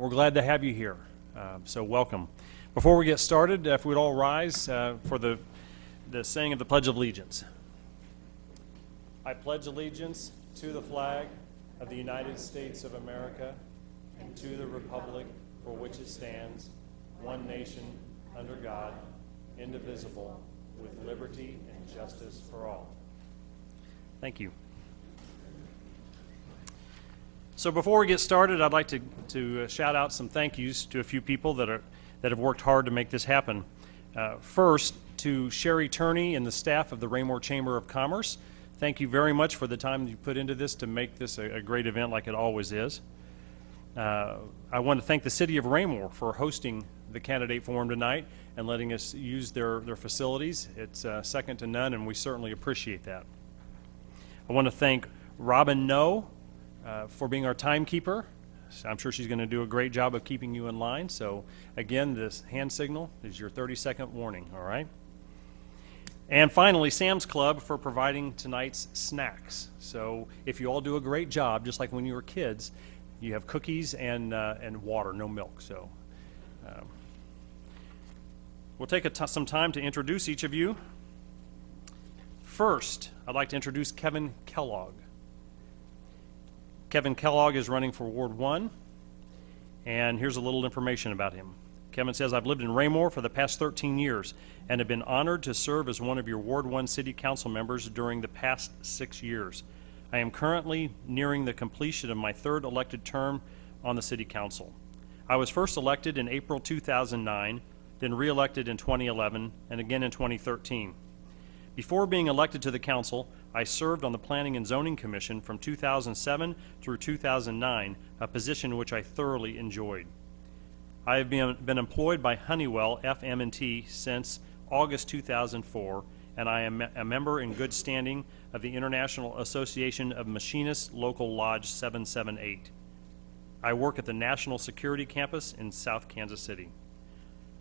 We're glad to have you here, so welcome. Before we get started, if we'd all rise for the saying of the Pledge of Allegiance. I pledge allegiance to the flag of the United States of America and to the republic for which it stands, one nation, under God, indivisible, with liberty and justice for all. Thank you. So before we get started, I'd like to shout out some thank yous to a few people that have worked hard to make this happen. First, to Sherry Turney and the staff of the Raymore Chamber of Commerce. Thank you very much for the time you put into this to make this a great event like it always is. I want to thank the City of Raymore for hosting the candidate forum tonight and letting us use their facilities. It's second to none, and we certainly appreciate that. I want to thank Robin No for being our timekeeper. I'm sure she's going to do a great job of keeping you in line. So again, this hand signal is your 30-second warning, all right? And finally, Sam's Club for providing tonight's snacks. So if you all do a great job, just like when you were kids, you have cookies and water, no milk. So we'll take some time to introduce each of you. First, I'd like to introduce Kevin Kellogg. Kevin Kellogg is running for Ward 1, and here's a little information about him. Kevin says, I've lived in Raymore for the past 13 years and have been honored to serve as one of your Ward 1 City Council members during the past 6 years. I am currently nearing the completion of my third elected term on the City Council. I was first elected in April 2009, then re-elected in 2011, and again in 2013. Before being elected to the Council, I served on the Planning and Zoning Commission from 2007 through 2009, a position which I thoroughly enjoyed. I have been employed by Honeywell FM&T since August 2004, and I am a member in good standing of the International Association of Machinists Local Lodge 778. I work at the National Security Campus in South Kansas City.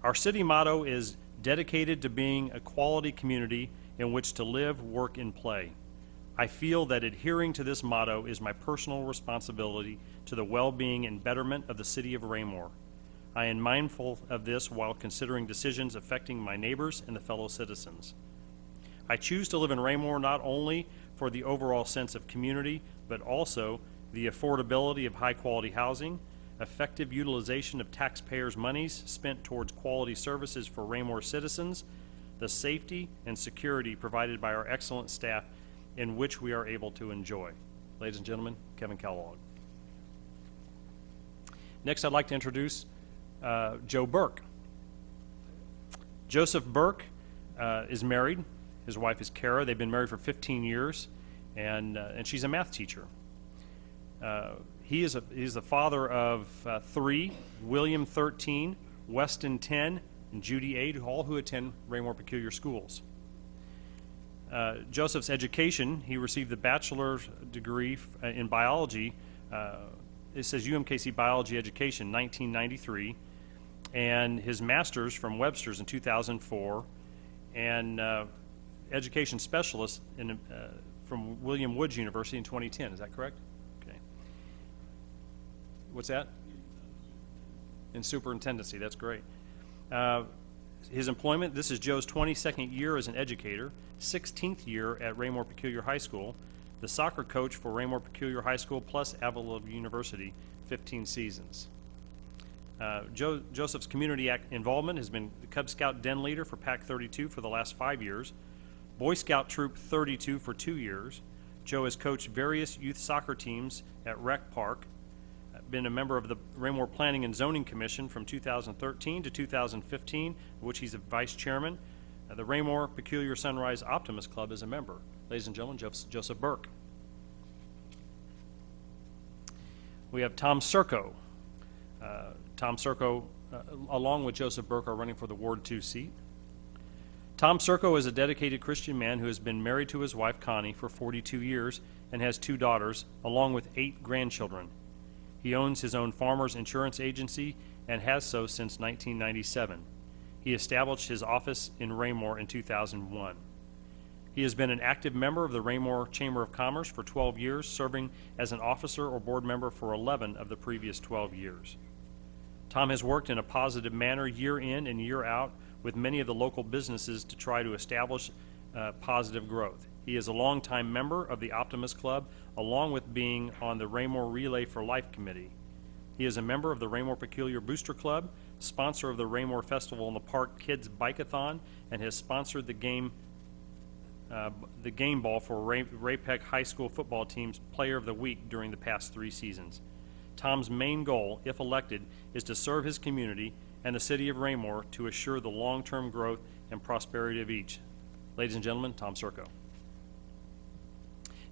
Our city motto is dedicated to being a quality community in which to live, work, and play. I feel that adhering to this motto is my personal responsibility to the well-being and betterment of the city of Raymore. I am mindful of this while considering decisions affecting my neighbors and the fellow citizens. I choose to live in Raymore not only for the overall sense of community, but also the affordability of high-quality housing, effective utilization of taxpayers' monies spent towards quality services for Raymore citizens, the safety and security provided by our excellent staff in which we are able to enjoy. Ladies and gentlemen, Kevin Kellogg. Next, I'd like to introduce Joe Burke. Joseph Burke is married. His wife is Kara. They've been married for 15 years, and she's a math teacher. He's the father of 3, William 13, Weston 10, and Judy 8, all who attend Raymore Peculiar Schools. Joseph's education, he received the bachelor's degree in biology. It says UMKC Biology Education, 1993, and his master's from Webster's in 2004, and education specialist from William Woods University in 2010. Is that correct? Okay. What's that? In superintendency. That's great. His employment, this is Joe's 22nd year as an educator, 16th year at Raymore Peculiar High School, the soccer coach for Raymore Peculiar High School plus Avila University, 15 seasons. Joseph's community involvement has been the Cub Scout Den leader for Pac 32 for the last 5 years, Boy Scout Troop 32 for 2 years. Joe has coached various youth soccer teams at Rec Park, been a member of the Raymore Planning and Zoning Commission from 2013 to 2015, which he's a vice chairman. The Raymore Peculiar Sunrise Optimist Club is a member. Ladies and gentlemen, Joseph Burke. We have Tom Serco. Tom Serco, along with Joseph Burke, are running for the Ward 2 seat. Tom Serco is a dedicated Christian man who has been married to his wife, Connie, for 42 years and has 2 daughters, along with 8 grandchildren. He owns his own farmer's insurance agency and has so since 1997. He established his office in Raymore in 2001. He has been an active member of the Raymore Chamber of Commerce for 12 years, serving as an officer or board member for 11 of the previous 12 years. Tom has worked in a positive manner year in and year out with many of the local businesses to try to establish positive growth. He is a longtime member of the Optimist Club, along with being on the Raymore Relay for Life Committee. He is a member of the Raymore Peculiar Booster Club, sponsor of the Raymore Festival in the Park Kids Bike-a-thon, and has sponsored the game ball for Ray-Pec High School football team's Player of the Week during the past 3 seasons. Tom's main goal, if elected, is to serve his community and the city of Raymore to assure the long-term growth and prosperity of each. Ladies and gentlemen, Tom Circo.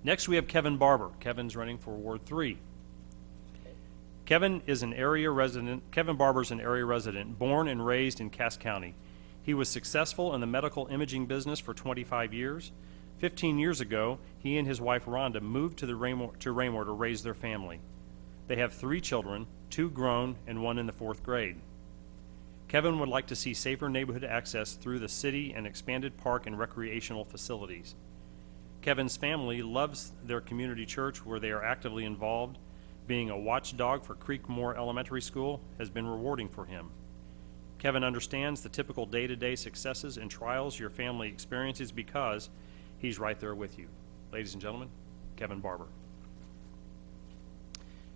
Next, we have Kevin Barber. Kevin's running for Ward 3. Kevin Barber is an area resident, born and raised in Cass County. He was successful in the medical imaging business for 25 years. 15 years ago, he and his wife Rhonda moved to Raymore to raise their family. They have 3 children, 2 grown and 1 in the 4th grade. Kevin would like to see safer neighborhood access through the city and expanded park and recreational facilities. Kevin's family loves their community church where they are actively involved. Being a watchdog for Creekmore Elementary School has been rewarding for him. Kevin understands the typical day-to-day successes and trials your family experiences because he's right there with you. Ladies and gentlemen, Kevin Barber.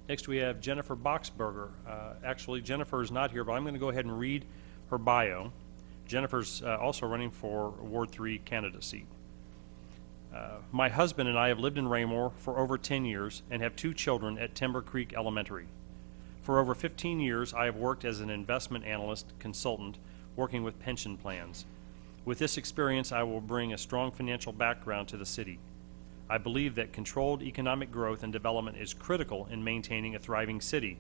Next we have Jennifer Boxberger. Actually, Jennifer is not here, but I'm going to go ahead and read her bio. Jennifer's also running for Ward 3 candidate seat. My husband and I have lived in Raymore for over 10 years and have 2 children at Timber Creek Elementary. For over 15 years, I have worked as an investment analyst consultant working with pension plans. With this experience, I will bring a strong financial background to the city. I believe that controlled economic growth and development is critical in maintaining a thriving city.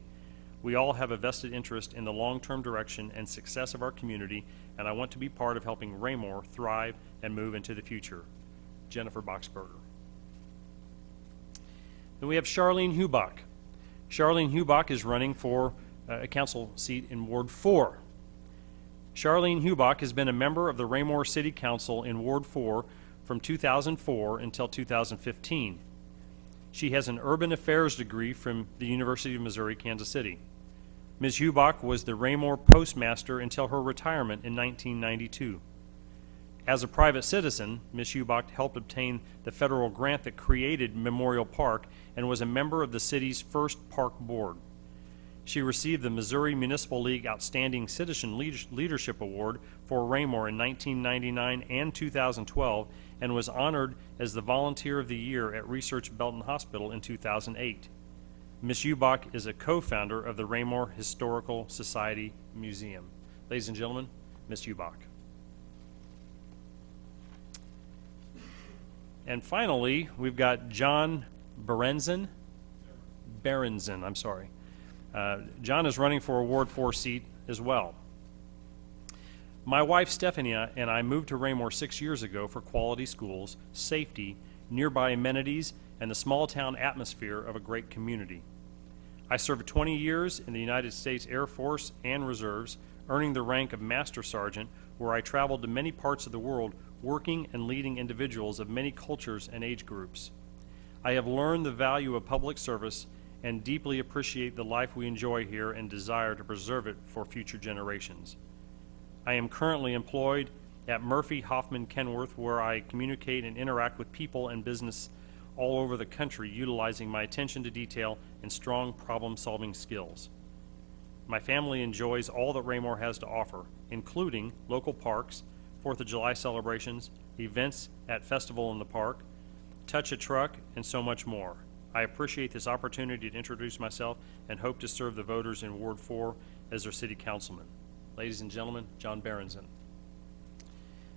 We all have a vested interest in the long-term direction and success of our community, and I want to be part of helping Raymore thrive and move into the future. Jennifer Boxberger. Then we have Charlene Hubach. Charlene Hubach is running for a council seat in Ward 4. Charlene Hubach has been a member of the Raymore City Council in Ward 4 from 2004 until 2015. She has an urban affairs degree from the University of Missouri, Kansas City. Ms. Hubach was the Raymore postmaster until her retirement in 1992. As a private citizen, Ms. Hubach helped obtain the federal grant that created Memorial Park and was a member of the city's first park board. She received the Missouri Municipal League Outstanding Citizen Leadership Award for Raymore in 1999 and 2012 and was honored as the Volunteer of the Year at Research Belton Hospital in 2008. Ms. Hubach is a co-founder of the Raymore Historical Society Museum. Ladies and gentlemen, Ms. Hubach. And finally, we've got John Berenson. I'm sorry. John is running for a Ward 4 seat as well. My wife Stephanie and I moved to Raymore 6 years ago for quality schools, safety, nearby amenities, and the small town atmosphere of a great community. I served 20 years in the United States Air Force and Reserves, earning the rank of Master Sergeant, where I traveled to many parts of the world working and leading individuals of many cultures and age groups. I have learned the value of public service and deeply appreciate the life we enjoy here and desire to preserve it for future generations. I am currently employed at Murphy Hoffman Kenworth, where I communicate and interact with people and business all over the country, utilizing my attention to detail and strong problem-solving skills. My family enjoys all that Raymore has to offer, including local parks, 4th of July celebrations, events at Festival in the Park, Touch a Truck, and so much more. I appreciate this opportunity to introduce myself and hope to serve the voters in Ward 4 as their city councilman. Ladies and gentlemen, John Berenson.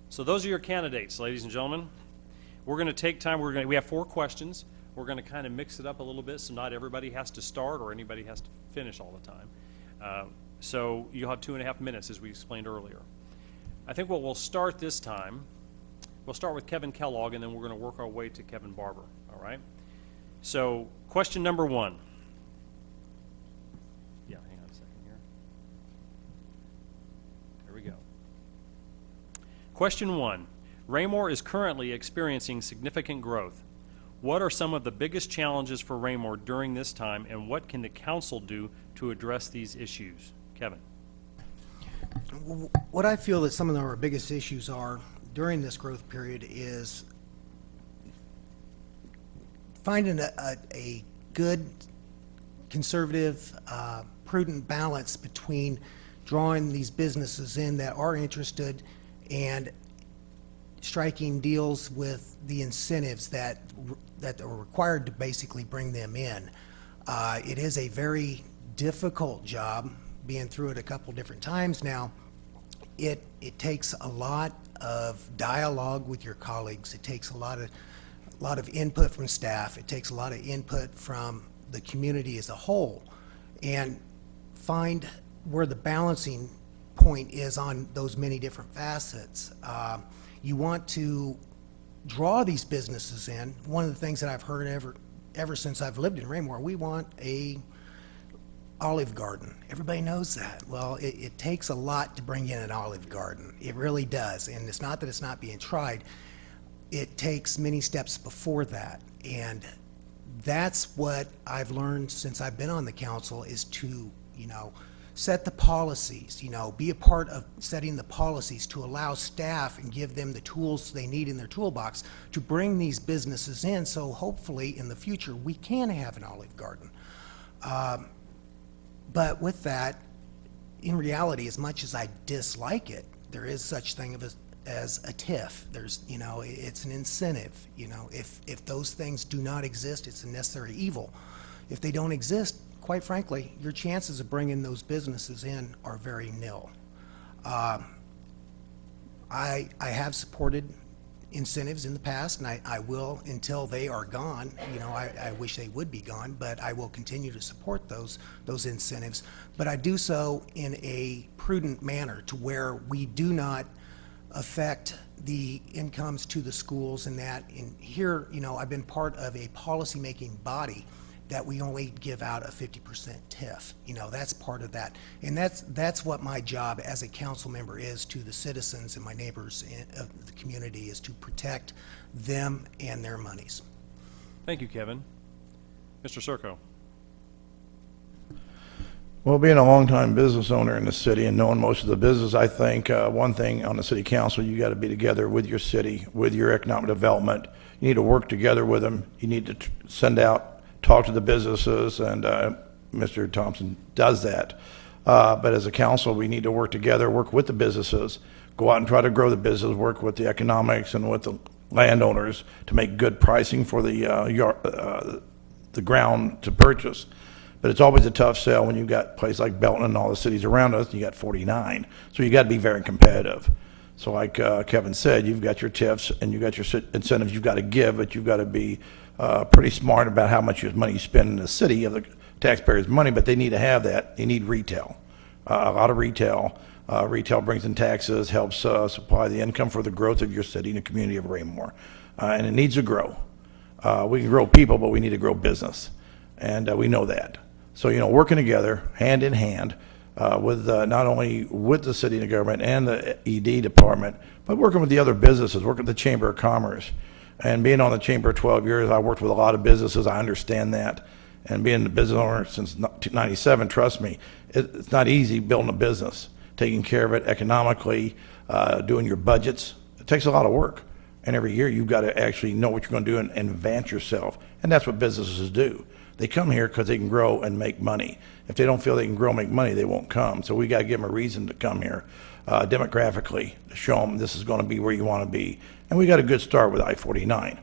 So those are your candidates, ladies and gentlemen. We're going to take time. We have 4 questions. We're going to kind of mix it up a little bit so not everybody has to start or anybody has to finish all the time. So you'll have 2.5 minutes, as we explained earlier. I think what we'll start this time, we'll start with Kevin Kellogg, and then we're going to work our way to Kevin Barber, all right? So question number 1. Yeah, hang on a second here. There we go. Question 1. Raymore is currently experiencing significant growth. What are some of the biggest challenges for Raymore during this time, and what can the council do to address these issues? Kevin. What I feel that some of our biggest issues are during this growth period is finding a good, conservative, prudent balance between drawing these businesses in that are interested and striking deals with the incentives that are required to basically bring them in. It is a very difficult job, being through it a couple different times now. It takes a lot of dialogue with your colleagues. It takes a lot of input from staff. It takes a lot of input from the community as a whole, and find where the balancing point is on those many different facets. You want to draw these businesses in. One of the things that I've heard ever since I've lived in Raymore, we want a Olive Garden. Everybody knows that. Well, it takes a lot to bring in an Olive Garden. It really does. And it's not that it's not being tried. It takes many steps before that. And that's what I've learned since I've been on the council, is to, set the policies, be a part of setting the policies to allow staff and give them the tools they need in their toolbox to bring these businesses in, so hopefully in the future we can have an Olive Garden. But with that, in reality, as much as I dislike it, there is such thing as a TIF. There's, it's an incentive. If those things do not exist, it's a necessary evil. If they don't exist, quite frankly, your chances of bringing those businesses in are very nil. I have supported incentives in the past, and I will until they are gone. I wish they would be gone, but I will continue to support those incentives. But I do so in a prudent manner, to where we do not affect the incomes to the schools, and that in here, I've been part of a policy-making body that we only give out a 50% TIF. That's part of that. And that's what my job as a council member is to the citizens and my neighbors of the community, is to protect them and their monies. Thank you, Kevin. Mr. Serco. Well, being a longtime business owner in the city and knowing most of the business, I think one thing on the city council, you got to be together with your city, with your economic development. You need to work together with them. You need to send out, talk to the businesses, and Mr. Thompson does that. But as a council, we need to work together, work with the businesses, go out and try to grow the business, work with the economics and with the landowners to make good pricing for the ground to purchase. But it's always a tough sell when you've got places like Belton and all the cities around us, and you got 49. So you got to be very competitive. So like Kevin said, you've got your TIFs and you've got your incentives you've got to give, but you've got to be pretty smart about how much money you spend in the city of the taxpayers' money, but they need to have that. You need retail, a lot of retail. Retail brings in taxes, helps supply the income for the growth of your city and the community of Raymore, and it needs to grow. We can grow people, but we need to grow business, and we know that. So, working together, hand in hand, with not only with the city and the government and the ED department, but working with the other businesses, working with the Chamber of Commerce. And being on the Chamber 12 years, I worked with a lot of businesses. I understand that. And being the business owner since 97, trust me, it's not easy building a business, taking care of it economically, doing your budgets. It takes a lot of work. And every year you've got to actually know what you're going to do and advance yourself. And that's what businesses do. They come here because they can grow and make money. If they don't feel they can grow and make money, they won't come. So we got to give them a reason to come here, demographically, to show them this is going to be where you want to be. And we got a good start with I-49.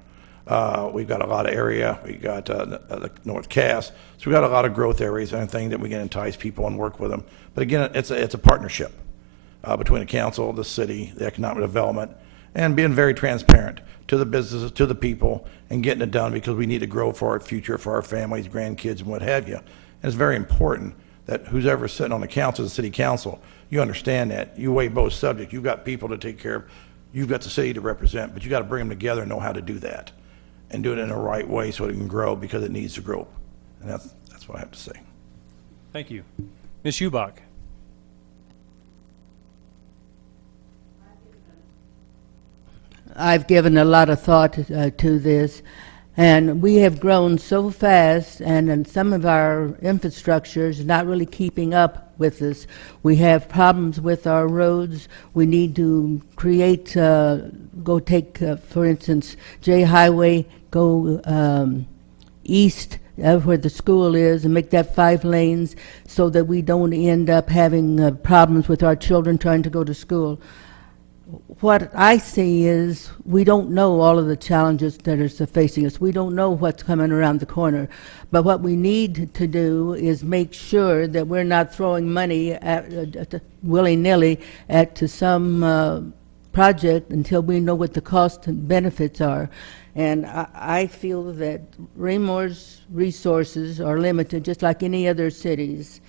We've got a lot of area. We got the North Cass. So we got a lot of growth areas and everything that we can entice people and work with them. But again, it's a partnership between the council, the city, the economic development, and being very transparent to the businesses, to the people, and getting it done, because we need to grow for our future, for our families, grandkids, and what have you. And it's very important that who's ever sitting on the council, the city council, you understand that. You weigh both subjects. You've got people to take care of. You've got the city to represent, but you got to bring them together and know how to do that, and do it in the right way so it can grow, because it needs to grow. And that's what I have to say. Thank you. Ms. Ubach. I've given a lot of thought to this, and we have grown so fast, and some of our infrastructure is not really keeping up with us. We have problems with our roads. We need to create, go take, for instance, J Highway, go east where the school is, and make that 5 lanes so that we don't end up having problems with our children trying to go to school. What I see is we don't know all of the challenges that are facing us. We don't know what's coming around the corner. But what we need to do is make sure that we're not throwing money at willy-nilly to some project until we know what the costs and benefits are. And I feel that Raymore's resources are limited, just like any other cities,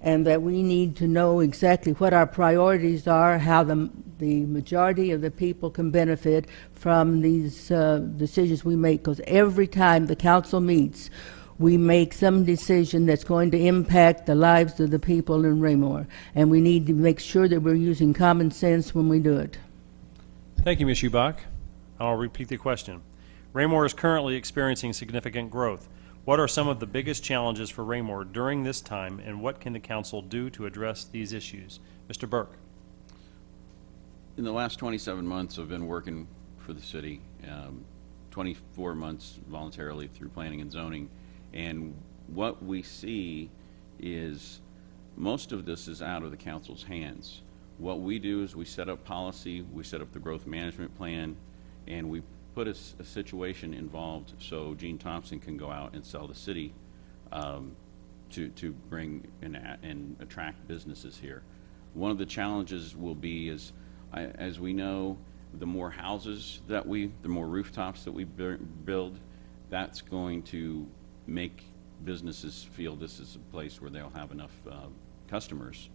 and that we need to know exactly what our priorities are, how the majority of the people can benefit from these decisions we make, because every time the council meets, we make some decision that's going to impact the lives of the people in Raymore, and we need to make sure that we're using common sense when we do it. Thank you, Ms. Ubach. I'll repeat the question. Raymore is currently experiencing significant growth. What are some of the biggest challenges for Raymore during this time, and what can the council do to address these issues? Mr. Burke. In the last 27 months, I've been working for the city, 24 months voluntarily through planning and zoning, and what we see is most of this is out of the council's hands. What we do is we set up policy, we set up the growth management plan, and we put a situation involved so Gene Thompson can go out and sell the city to bring and attract businesses here. One of the challenges will be is, as we know, the more houses that the more rooftops that we build, that's going to make businesses feel this is a place where they'll have enough customers.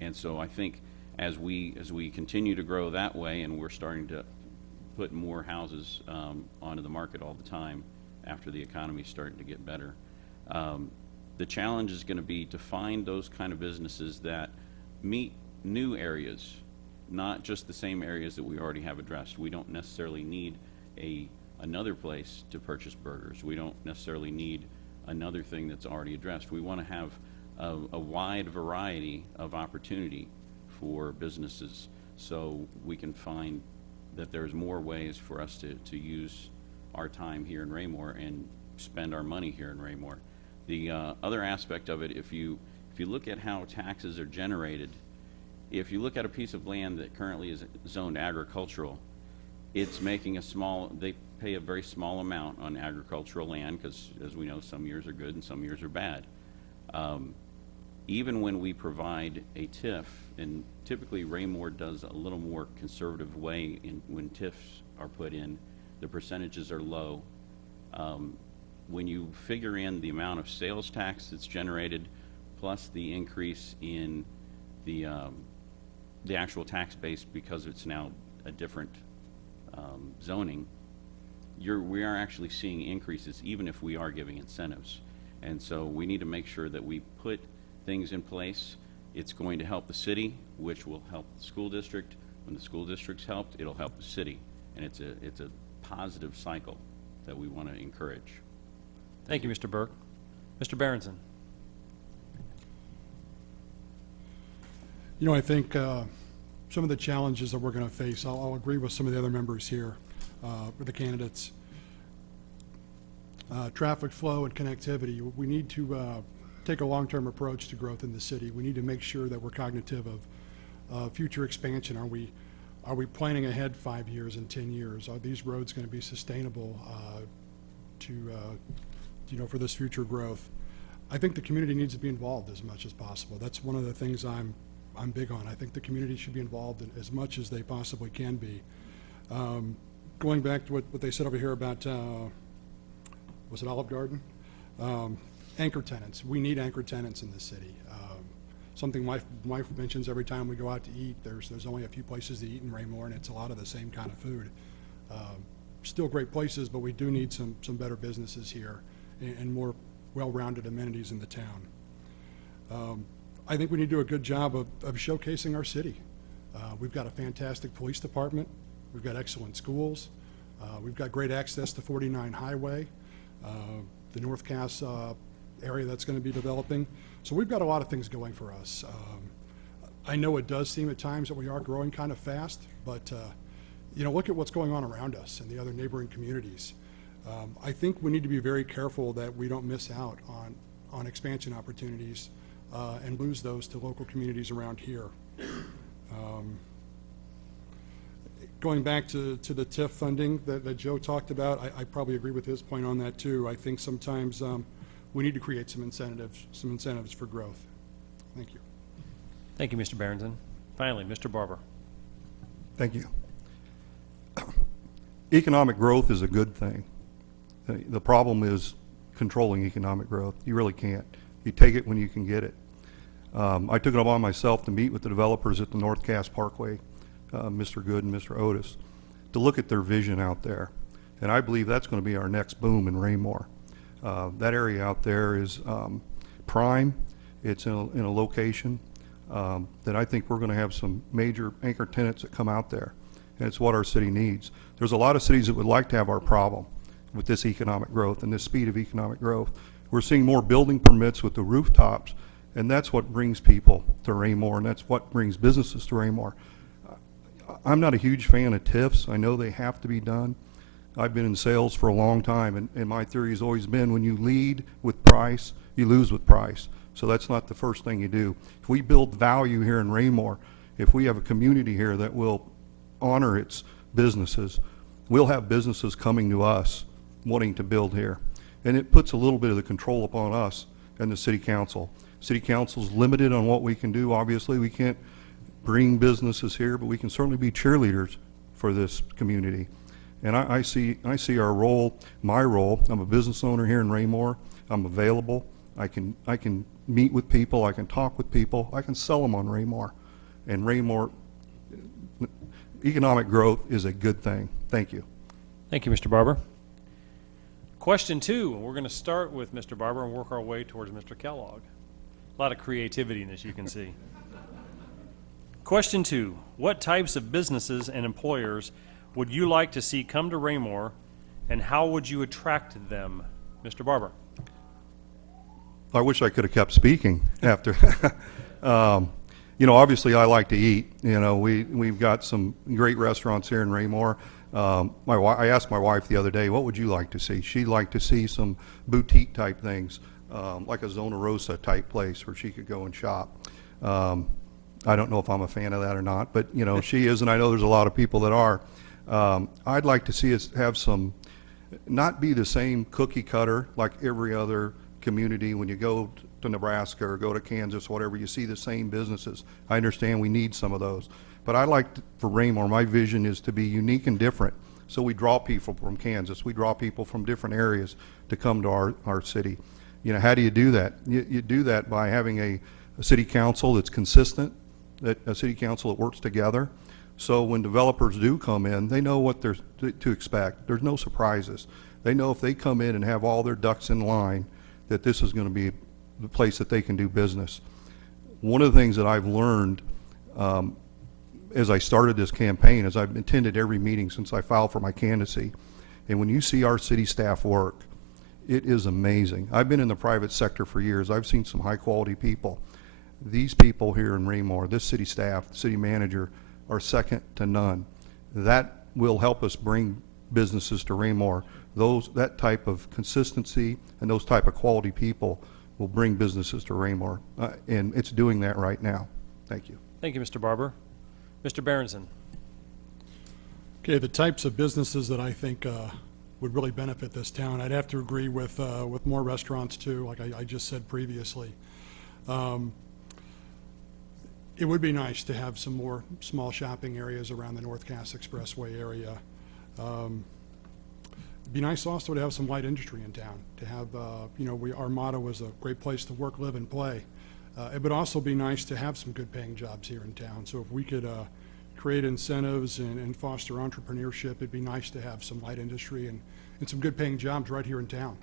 And so I think as we continue to grow that way, and we're starting to put more houses onto the market all the time after the economy's starting to get better. The challenge is going to be to find those kind of businesses that meet new areas, not just the same areas that we already have addressed. We don't necessarily need another place to purchase burgers. We don't necessarily need another thing that's already addressed. We want to have a wide variety of opportunity for businesses so we can find that there's more ways for us to use our time here in Raymore and spend our money here in Raymore. The other aspect of it, if you look at how taxes are generated, if you look at a piece of land that currently is zoned agricultural, it's making they pay a very small amount on agricultural land because, as we know, some years are good and some years are bad. Even when we provide a TIF, and typically Raymore does a little more conservative way when TIFs are put in, the percentages are low. When you figure in the amount of sales tax that's generated, plus the increase in the actual tax base because it's now a different zoning, we are actually seeing increases even if we are giving incentives. And so we need to make sure that we put things in place. It's going to help the city, which will help the school district. When the school district's helped, it'll help the city. And it's a positive cycle that we want to encourage. Thank you, Mr. Burke. Mr. Berenson. You know, I think some of the challenges that we're going to face, I'll agree with some of the other members here, with the candidates. Traffic flow and connectivity. We need to take a long-term approach to growth in the city. We need to make sure that we're cognitive of future expansion. Are we planning ahead 5 years and 10 years? Are these roads going to be sustainable for this future growth? I think the community needs to be involved as much as possible. That's one of the things I'm big on. I think the community should be involved in as much as they possibly can be. Going back to what they said over here about, was it Olive Garden? Anchor tenants. We need anchor tenants in the city. Something my wife mentions every time we go out to eat, there's only a few places to eat in Raymore, and it's a lot of the same kind of food. Still great places, but we do need some better businesses here and more well-rounded amenities in the town. I think we need to do a good job of showcasing our city. We've got a fantastic police department. We've got excellent schools. We've got great access to 49 Highway. The North Cass area that's going to be developing. So we've got a lot of things going for us. I know it does seem at times that we are growing kind of fast, but you know, look at what's going on around us and the other neighboring communities. I think we need to be very careful that we don't miss out on expansion opportunities and lose those to local communities around here. Going back to the TIF funding that Joe talked about, I probably agree with his point on that too. I think sometimes we need to create some incentives for growth. Thank you. Thank you, Mr. Barrington. Finally, Mr. Barber. Thank you. Economic growth is a good thing. The problem is controlling economic growth. You really can't. You take it when you can get it. I took it upon myself to meet with the developers at the North Cass Parkway, Mr. Good and Mr. Otis, to look at their vision out there. And I believe that's going to be our next boom in Raymore. That area out there is prime. It's in a location that I think we're going to have some major anchor tenants that come out there. And it's what our city needs. There's a lot of cities that would like to have our problem with this economic growth and this speed of economic growth. We're seeing more building permits with the rooftops, and that's what brings people to Raymore, and that's what brings businesses to Raymore. I'm not a huge fan of TIFs. I know they have to be done. I've been in sales for a long time, and my theory has always been when you lead with price, you lose with price. So that's not the first thing you do. If we build value here in Raymore, if we have a community here that will honor its businesses, we'll have businesses coming to us wanting to build here. And it puts a little bit of the control upon us and the city council. City council's limited on what we can do. Obviously, we can't bring businesses here, but we can certainly be cheerleaders for this community. And I see our role, my role. I'm a business owner here in Raymore. I'm available. I can meet with people. I can talk with people. I can sell them on Raymore. And Raymore, economic growth is a good thing. Thank you. Thank you, Mr. Barber. Question 2, we're going to start with Mr. Barber and work our way towards Mr. Kellogg. A lot of creativity in this, you can see. Question 2, what types of businesses and employers would you like to see come to Raymore, and how would you attract them? Mr. Barber. I wish I could have kept speaking after. You know, obviously I like to eat. You know, we've got some great restaurants here in Raymore. I asked my wife the other day, what would you like to see? She'd like to see some boutique type things, like a Zona Rosa type place where she could go and shop. I don't know if I'm a fan of that or not, but you know, she is, and I know there's a lot of people that are. I'd like to see us have some, not be the same cookie cutter like every other community. When you go to Nebraska or go to Kansas, whatever, you see the same businesses. I understand we need some of those. But I like for Raymore, my vision is to be unique and different. So we draw people from Kansas. We draw people from different areas to come to our city. You know, how do you do that? You do that by having a city council that's consistent, a city council that works together. So when developers do come in, they know what they're to expect. There's no surprises. They know if they come in and have all their ducks in line, that this is going to be the place that they can do business. One of the things that I've learned as I started this campaign is I've attended every meeting since I filed for my candidacy. And when you see our city staff work, it is amazing. I've been in the private sector for years. I've seen some high quality people. These people here in Raymore, this city staff, the city manager, are second to none. That will help us bring businesses to Raymore. That type of consistency and those type of quality people will bring businesses to Raymore. And it's doing that right now. Thank you. Thank you, Mr. Barber. Mr. Berenson. Okay, the types of businesses that I think would really benefit this town, I'd have to agree with more restaurants too, like I just said previously. It would be nice to have some more small shopping areas around the North Cass Expressway area. It'd be nice also to have some light industry in town, to have, you know, our motto is a great place to work, live, and play. It would also be nice to have some good paying jobs here in town. So if we could create incentives and foster entrepreneurship, it'd be nice to have some light industry and some good paying jobs right here in town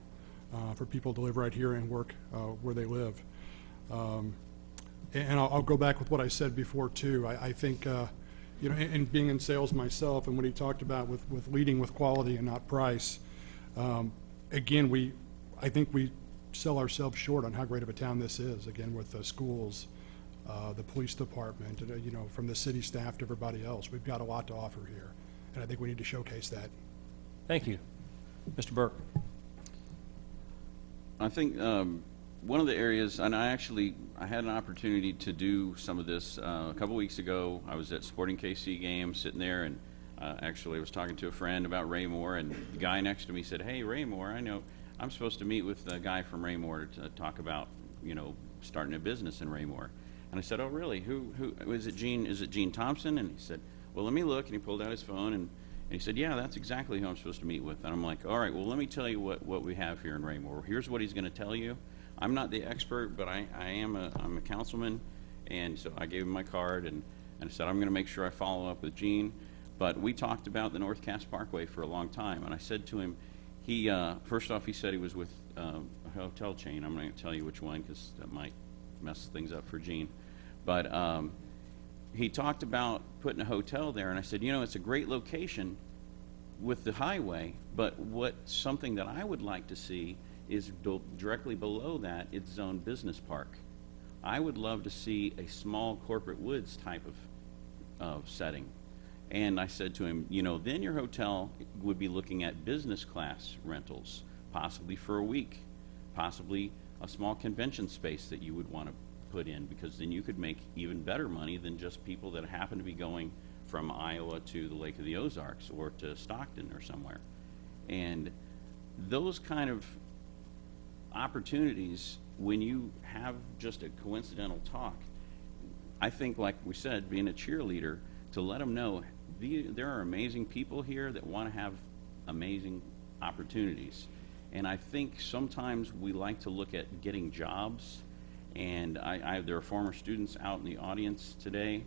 for people to live right here and work where they live. And I'll go back with what I said before too. I think, you know, and being in sales myself, and what he talked about with leading with quality and not price, again, I think we sell ourselves short on how great of a town this is, again, with the schools, the police department, and, you know, from the city staff to everybody else. We've got a lot to offer here, and I think we need to showcase that. Thank you. Mr. Burke. I think one of the areas, and I had an opportunity to do some of this a couple weeks ago. I was at Sporting KC game, sitting there, and actually I was talking to a friend about Raymore, and the guy next to me said, "Hey, Raymore, I know I'm supposed to meet with a guy from Raymore to talk about, you know, starting a business in Raymore." And I said, "Oh, really? Who is it? Gene Thompson?" And he said, "Well, let me look." And he pulled out his phone, and he said, "Yeah, that's exactly who I'm supposed to meet with." And I'm like, "All right, well, let me tell you what we have here in Raymore. Here's what he's going to tell you. I'm not the expert, but I'm a councilman." And so I gave him my card, and I said, "I'm going to make sure I follow up with Gene." But we talked about the North Cass Parkway for a long time, and I said to him, first off, he said he was with a hotel chain. I'm not going to tell you which one because that might mess things up for Gene. But he talked about putting a hotel there, and I said, you know, it's a great location with the highway, but something that I would like to see is directly below that, it's zoned business park. I would love to see a small corporate woods type of setting. And I said to him, you know, then your hotel would be looking at business class rentals, possibly for a week, possibly a small convention space that you would want to put in, because then you could make even better money than just people that happen to be going from Iowa to the Lake of the Ozarks or to Stockton or somewhere. And those kind of opportunities, when you have just a coincidental talk, I think, like we said, being a cheerleader, to let them know there are amazing people here that want to have amazing opportunities. And I think sometimes we like to look at getting jobs, and there are former students out in the audience today,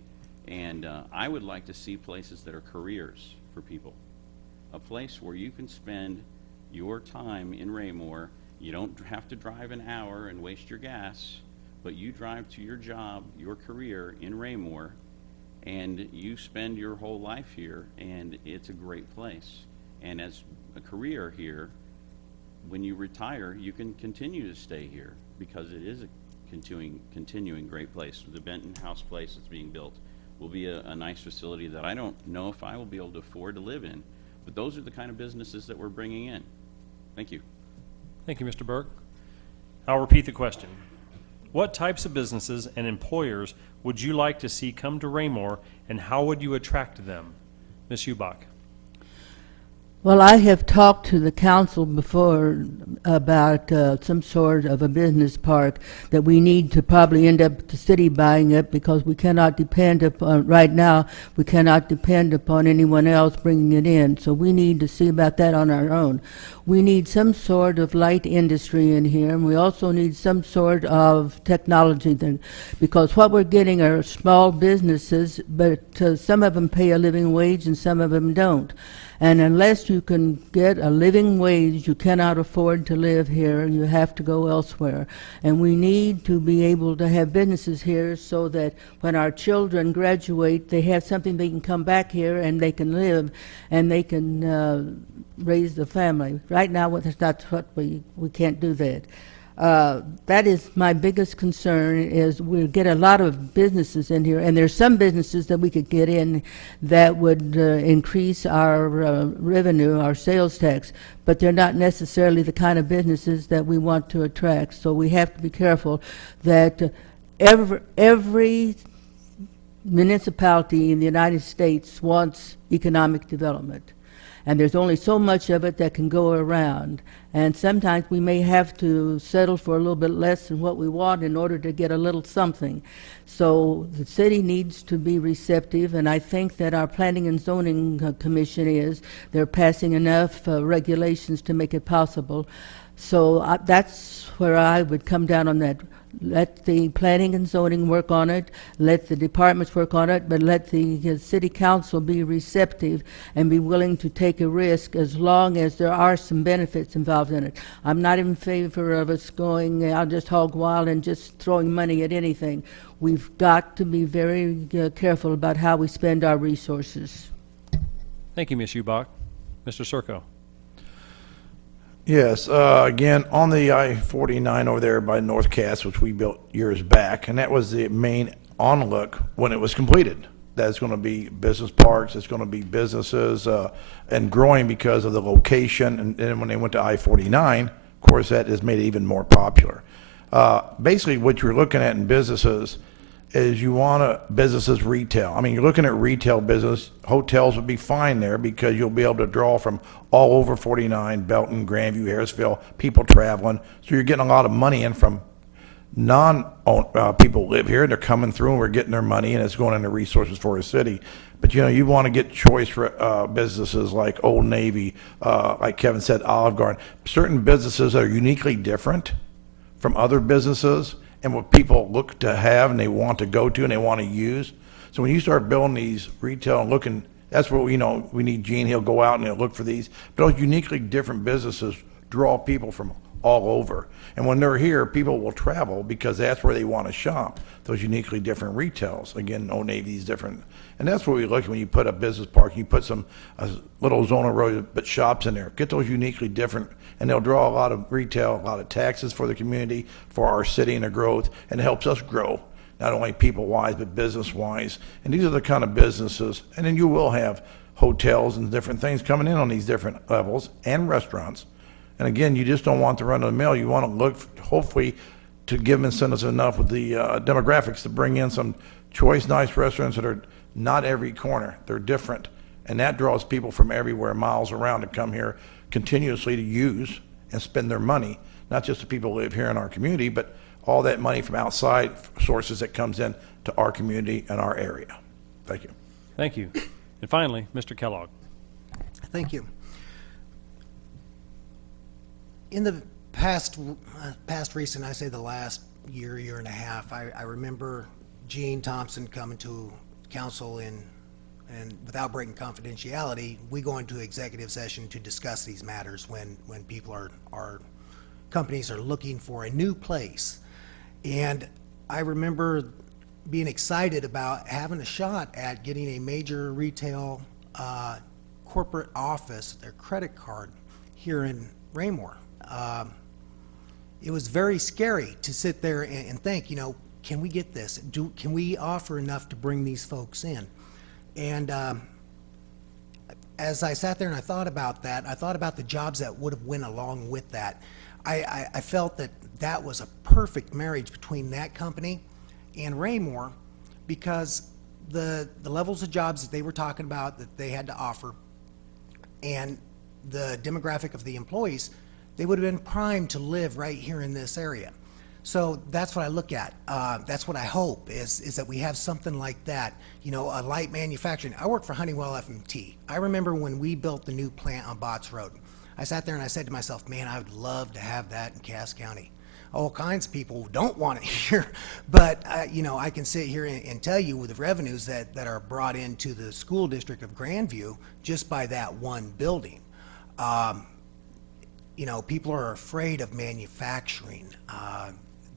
and I would like to see places that are careers for people. A place where you can spend your time in Raymore. You don't have to drive an hour and waste your gas, but you drive to your job, your career in Raymore, and you spend your whole life here, and it's a great place. And as a career here, when you retire, you can continue to stay here because it is a continuing great place. The Benton House place that's being built will be a nice facility that I don't know if I will be able to afford to live in, but those are the kind of businesses that we're bringing in. Thank you. Thank you, Mr. Burke. I'll repeat the question. What types of businesses and employers would you like to see come to Raymore, and how would you attract them? Ms. Ubach. Well, I have talked to the council before about some sort of a business park that we need to probably end up the city buying it, because we cannot depend upon, right now, we cannot depend upon anyone else bringing it in. So we need to see about that on our own. We need some sort of light industry in here, and we also need some sort of technology thing, because what we're getting are small businesses, but some of them pay a living wage and some of them don't. And unless you can get a living wage, you cannot afford to live here. You have to go elsewhere. And we need to be able to have businesses here so that when our children graduate, they have something they can come back here and they can live and they can raise the family. Right now, that's what we can't do that. That is my biggest concern, is we get a lot of businesses in here, and there's some businesses that we could get in that would increase our revenue, our sales tax, but they're not necessarily the kind of businesses that we want to attract. So we have to be careful that every municipality in the United States wants economic development. And there's only so much of it that can go around. And sometimes we may have to settle for a little bit less than what we want in order to get a little something. So the city needs to be receptive, and I think that our Planning and Zoning Commission is. They're passing enough regulations to make it possible. So that's where I would come down on that. Let the planning and zoning work on it, let the departments work on it, but let the city council be receptive and be willing to take a risk as long as there are some benefits involved in it. I'm not in favor of us going out just hog wild and just throwing money at anything. We've got to be very careful about how we spend our resources. Thank you, Ms. Ubach. Mr. Serko. Yes, again, on the I-49 over there by North Cass, which we built years back, and that was the main onlook when it was completed. That's going to be business parks, it's going to be businesses, and growing because of the location. And then when they went to I-49, of course, that has made it even more popular. Basically, what you're looking at in businesses is you want businesses retail. I mean, you're looking at retail business. Hotels would be fine there because you'll be able to draw from all over 49, Belton, Grandview, Harrisville, people traveling. So you're getting a lot of money in from people who live here, and they're coming through, and we're getting their money, and it's going into resources for the city. But, you know, you want to get choice for businesses like Old Navy, like Kevin said, Olive Garden. Certain businesses are uniquely different from other businesses and what people look to have and they want to go to and they want to use. So when you start building these retail and looking, that's what we know. We need Gene. He'll go out and he'll look for these. But those uniquely different businesses draw people from all over. And when they're here, people will travel because that's where they want to shop, those uniquely different retails. Again, Old Navy's different. And that's what we look at when you put a business park, you put some little zone of road, but shops in there. Get those uniquely different, and they'll draw a lot of retail, a lot of taxes for the community, for our city and the growth, and it helps us grow, not only people-wise, but business-wise. And these are the kind of businesses. And then you will have hotels and different things coming in on these different levels, and restaurants. And again, you just don't want the run-of-the-mill. You want to look, hopefully, to give them incentives enough with the demographics to bring in some choice, nice restaurants that are not every corner. They're different. And that draws people from everywhere, miles around, to come here continuously to use and spend their money. Not just the people who live here in our community, but all that money from outside sources that comes in to our community and our area. Thank you. Thank you. And finally, Mr. Kellogg. Thank you. In the past recent, I say the last year and a half, I remember Gene Thompson coming to council and without breaking confidentiality, we go into executive session to discuss these matters when people companies are looking for a new place. And I remember being excited about having a shot at getting a major retail corporate office, their credit card here in Raymore. It was very scary to sit there and think, you know, can we get this? Can we offer enough to bring these folks in? And as I sat there and I thought about that, I thought about the jobs that would have went along with that. I felt that that was a perfect marriage between that company and Raymore, because the levels of jobs that they were talking about that they had to offer and the demographic of the employees, they would have been primed to live right here in this area. So that's what I look at. That's what I hope is that we have something like that, you know, a light manufacturing. I work for Honeywell FMT. I remember when we built the new plant on Botts Road. I sat there and I said to myself, man, I would love to have that in Cass County. All kinds of people don't want it here, but you know, I can sit here and tell you with the revenues that are brought into the school district of Grandview just by that one building. You know, people are afraid of manufacturing.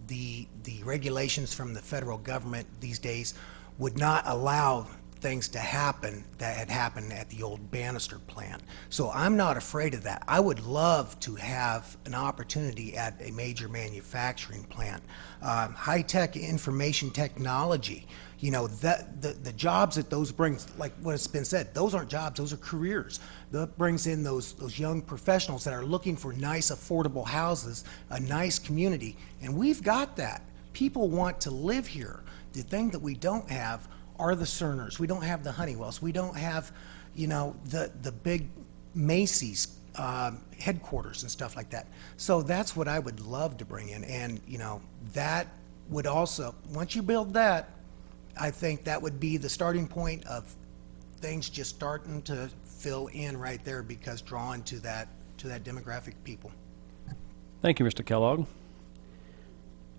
The regulations from the federal government these days would not allow things to happen that had happened at the old Bannister plant. So I'm not afraid of that. I would love to have an opportunity at a major manufacturing plant. High-tech information technology, you know, the jobs that those brings, like what has been said, those aren't jobs, those are careers. That brings in those young professionals that are looking for nice, affordable houses, a nice community, and we've got that. People want to live here. The thing that we don't have are the Cerners. We don't have the Honeywells. We don't have, you know, the big Macy's headquarters and stuff like that. So that's what I would love to bring in, and you know, that would also, once you build that, I think that would be the starting point of things just starting to fill in right there, because drawn to that demographic people. Thank you, Mr. Kellogg.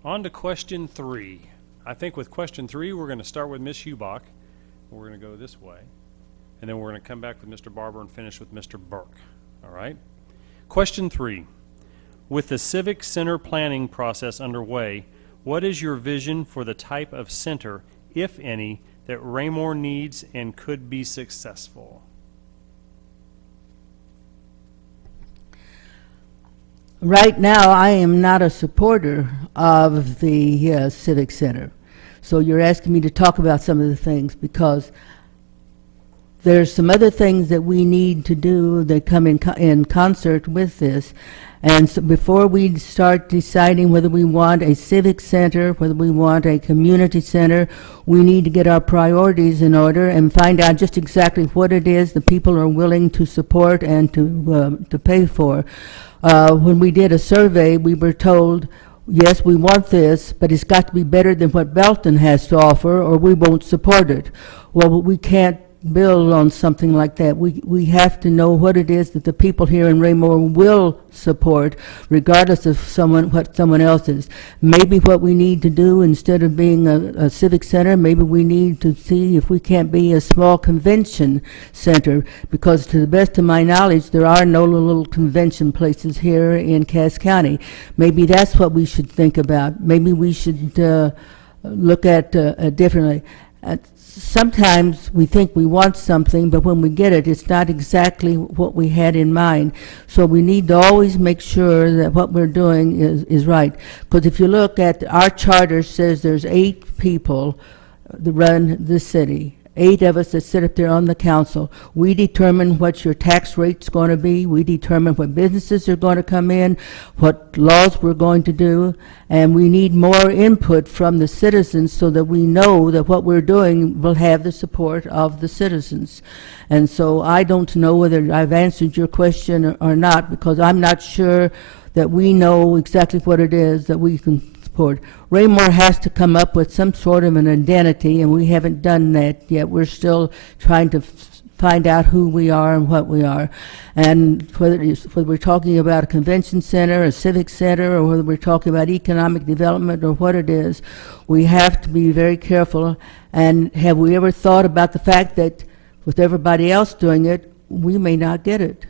On to question 3. I think with question 3, we're going to start with Ms. Hubach. We're going to go this way. And then we're going to come back with Mr. Barber and finish with Mr. Burke. All right? Question 3. With the Civic Center planning process underway, what is your vision for the type of center, if any, that Raymore needs and could be successful? Right now, I am not a supporter of the Civic Center. So you're asking me to talk about some of the things, because there's some other things that we need to do that come in concert with this. And so before we start deciding whether we want a civic center, whether we want a community center, we need to get our priorities in order and find out just exactly what it is the people are willing to support and to pay for. When we did a survey, we were told, yes, we want this, but it's got to be better than what Belton has to offer, or we won't support it. Well, we can't build on something like that. We have to know what it is that the people here in Raymore will support, regardless of what someone else is. Maybe what we need to do, instead of being a civic center, maybe we need to see if we can't be a small convention center, because to the best of my knowledge, there are no little convention places here in Cass County. Maybe that's what we should think about. Maybe we should look at differently. Sometimes we think we want something, but when we get it, it's not exactly what we had in mind. So we need to always make sure that what we're doing is right. Because if you look at our charter, says there's 8 people that run the city. 8 of us that sit up there on the council. We determine what your tax rate's going to be. We determine what businesses are going to come in, what laws we're going to do, and we need more input from the citizens so that we know that what we're doing will have the support of the citizens. And so I don't know whether I've answered your question or not, because I'm not sure that we know exactly what it is that we can support. Raymore has to come up with some sort of an identity, and we haven't done that yet. We're still trying to find out who we are and what we are. And whether we're talking about a convention center, a civic center, or whether we're talking about economic development or what it is, we have to be very careful. And have we ever thought about the fact that with everybody else doing it, we may not get it?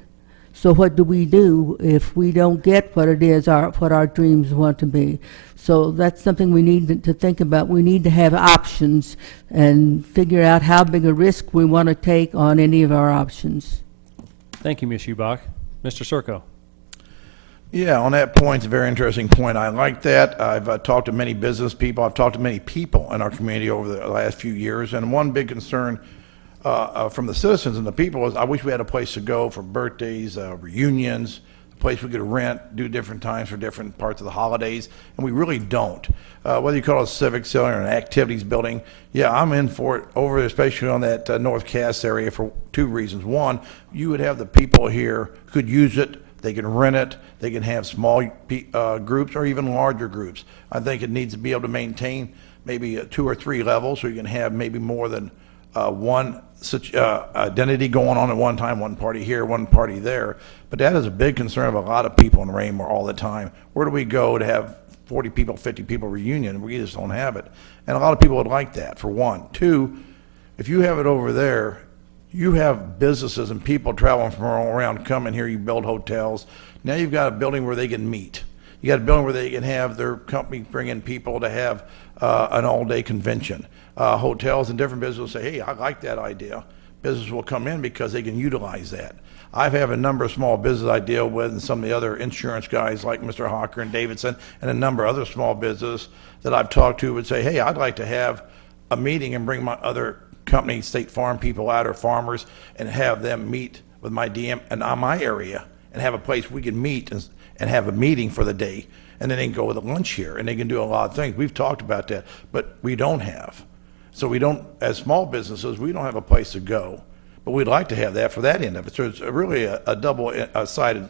So what do we do if we don't get what it is, what our dreams want to be? So that's something we need to think about. We need to have options and figure out how big a risk we want to take on any of our options. Thank you, Ms. Ubach. Mr. Circo. Yeah, on that point, it's a very interesting point. I like that. I've talked to many business people. I've talked to many people in our community over the last few years, and one big concern from the citizens and the people is, I wish we had a place to go for birthdays, reunions, a place we could rent, do different times for different parts of the holidays, and we really don't. Whether you call it a civic center or an activities building, yeah, I'm in for it over, especially on that North Cass area, for 2 reasons. One, you would have the people here could use it, they can rent it, they can have small groups or even larger groups. I think it needs to be able to maintain maybe 2 or 3 levels, so you can have maybe more than one such identity going on at one time, one party here, one party there. But that is a big concern of a lot of people in Raymore all the time. Where do we go to have 40 people, 50 people reunion? We just don't have it. And a lot of people would like that, for one. 2, if you have it over there, you have businesses and people traveling from all around coming here, you build hotels. Now you've got a building where they can meet. You got a building where they can have their company bring in people to have an all-day convention. Hotels and different businesses say, hey, I like that idea. Business will come in because they can utilize that. I have a number of small businesses I deal with, and some of the other insurance guys like Mr. Hawker and Davidson, and a number of other small businesses that I've talked to would say, hey, I'd like to have a meeting and bring my other company, State Farm people out, or farmers, and have them meet with my DM and on my area, and have a place we can meet and have a meeting for the day, and then they can go with a lunch here, and they can do a lot of things. We've talked about that, but we don't have. So we don't, as small businesses, we don't have a place to go, but we'd like to have that for that end of it. So it's really a double-sided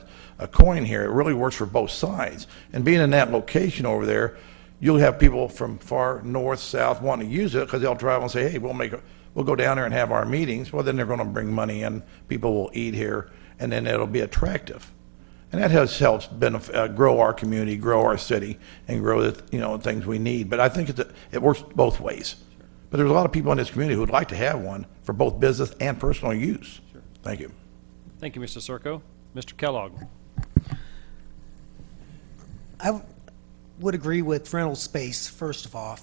coin here. It really works for both sides. And being in that location over there, you'll have people from far north, south wanting to use it because they'll travel and say, hey, we'll go down there and have our meetings. Well, then they're going to bring money in. People will eat here, and then it'll be attractive. And that has helped grow our community, grow our city, and grow the things we need. But I think it works both ways. But there's a lot of people in this community who would like to have one for both business and personal use. Sure. Thank you. Thank you, Mr. Circo. Mr. Kellogg. would agree with rental space, first of all.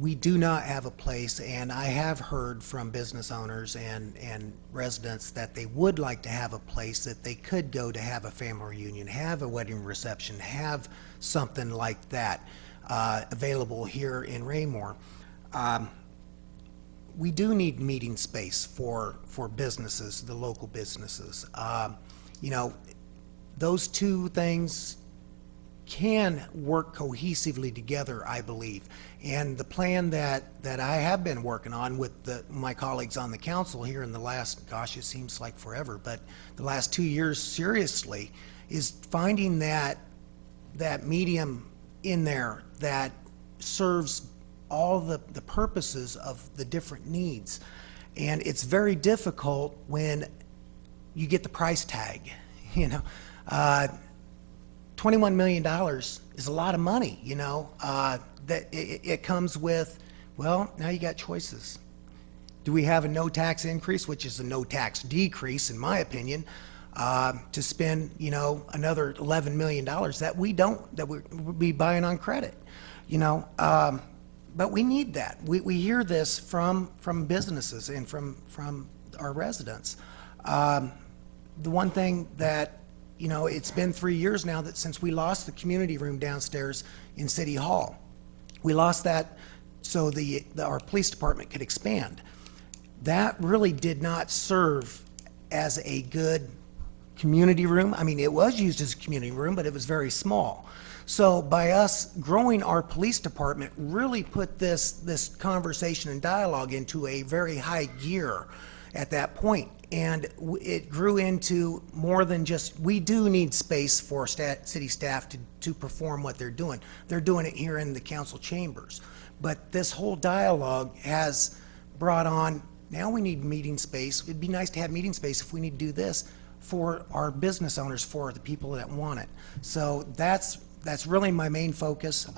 We do not have a place, and I have heard from business owners and residents that they would like to have a place that they could go to have a family reunion, have a wedding reception, have something like that available here in Raymore. We do need meeting space for businesses, the local businesses. You know, those two things can work cohesively together, I believe. And the plan that I have been working on with my colleagues on the council here in the last, gosh, it seems like forever, but the last 2 years seriously, is finding that medium in there that serves all the purposes of the different needs. And it's very difficult when you get the price tag, you know. $21 million is a lot of money, you know. That it comes with, well, now you got choices. Do we have a no tax increase, which is a no tax decrease, in my opinion, to spend, you know, another $11 million that we'll be buying on credit, you know. But we need that. We hear this from businesses and from our residents. The one thing that, you know, it's been 3 years now that since we lost the community room downstairs in City Hall. We lost that so our police department could expand. That really did not serve as a good community room. I mean, it was used as a community room, but it was very small. So by us growing our police department really put this conversation and dialogue into a very high gear at that point. And it grew into more than just, we do need space for city staff to perform what they're doing. They're doing it here in the council chambers. But this whole dialogue has brought on, now we need meeting space. It'd be nice to have meeting space if we need to do this for our business owners, for the people that want it. So that's really my main focus,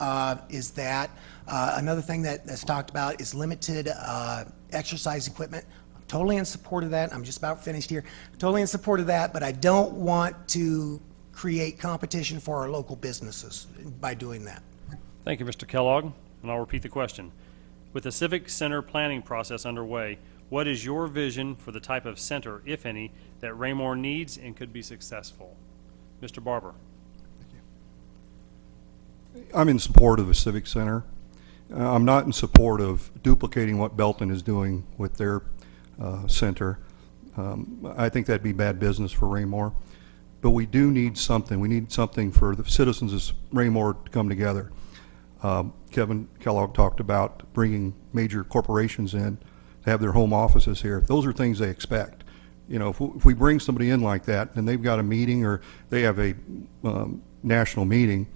is that. Another thing that's talked about is limited exercise equipment. Totally in support of that. I'm just about finished here. Totally in support of that, but I don't want to create competition for our local businesses by doing that. Thank you, Mr. Kellogg, and I'll repeat the question. With the Civic Center planning process underway, what is your vision for the type of center, if any, that Raymore needs and could be successful? Mr. Barber. I'm in support of a civic center. I'm not in support of duplicating what Belton is doing with their center. I think that'd be bad business for Raymore. But we do need something. We need something for the citizens of Raymore to come together. Kevin Kellogg talked about bringing major corporations in to have their home offices here. Those are things they expect. You know, if we bring somebody in like that and they've got a meeting or they have a national meeting,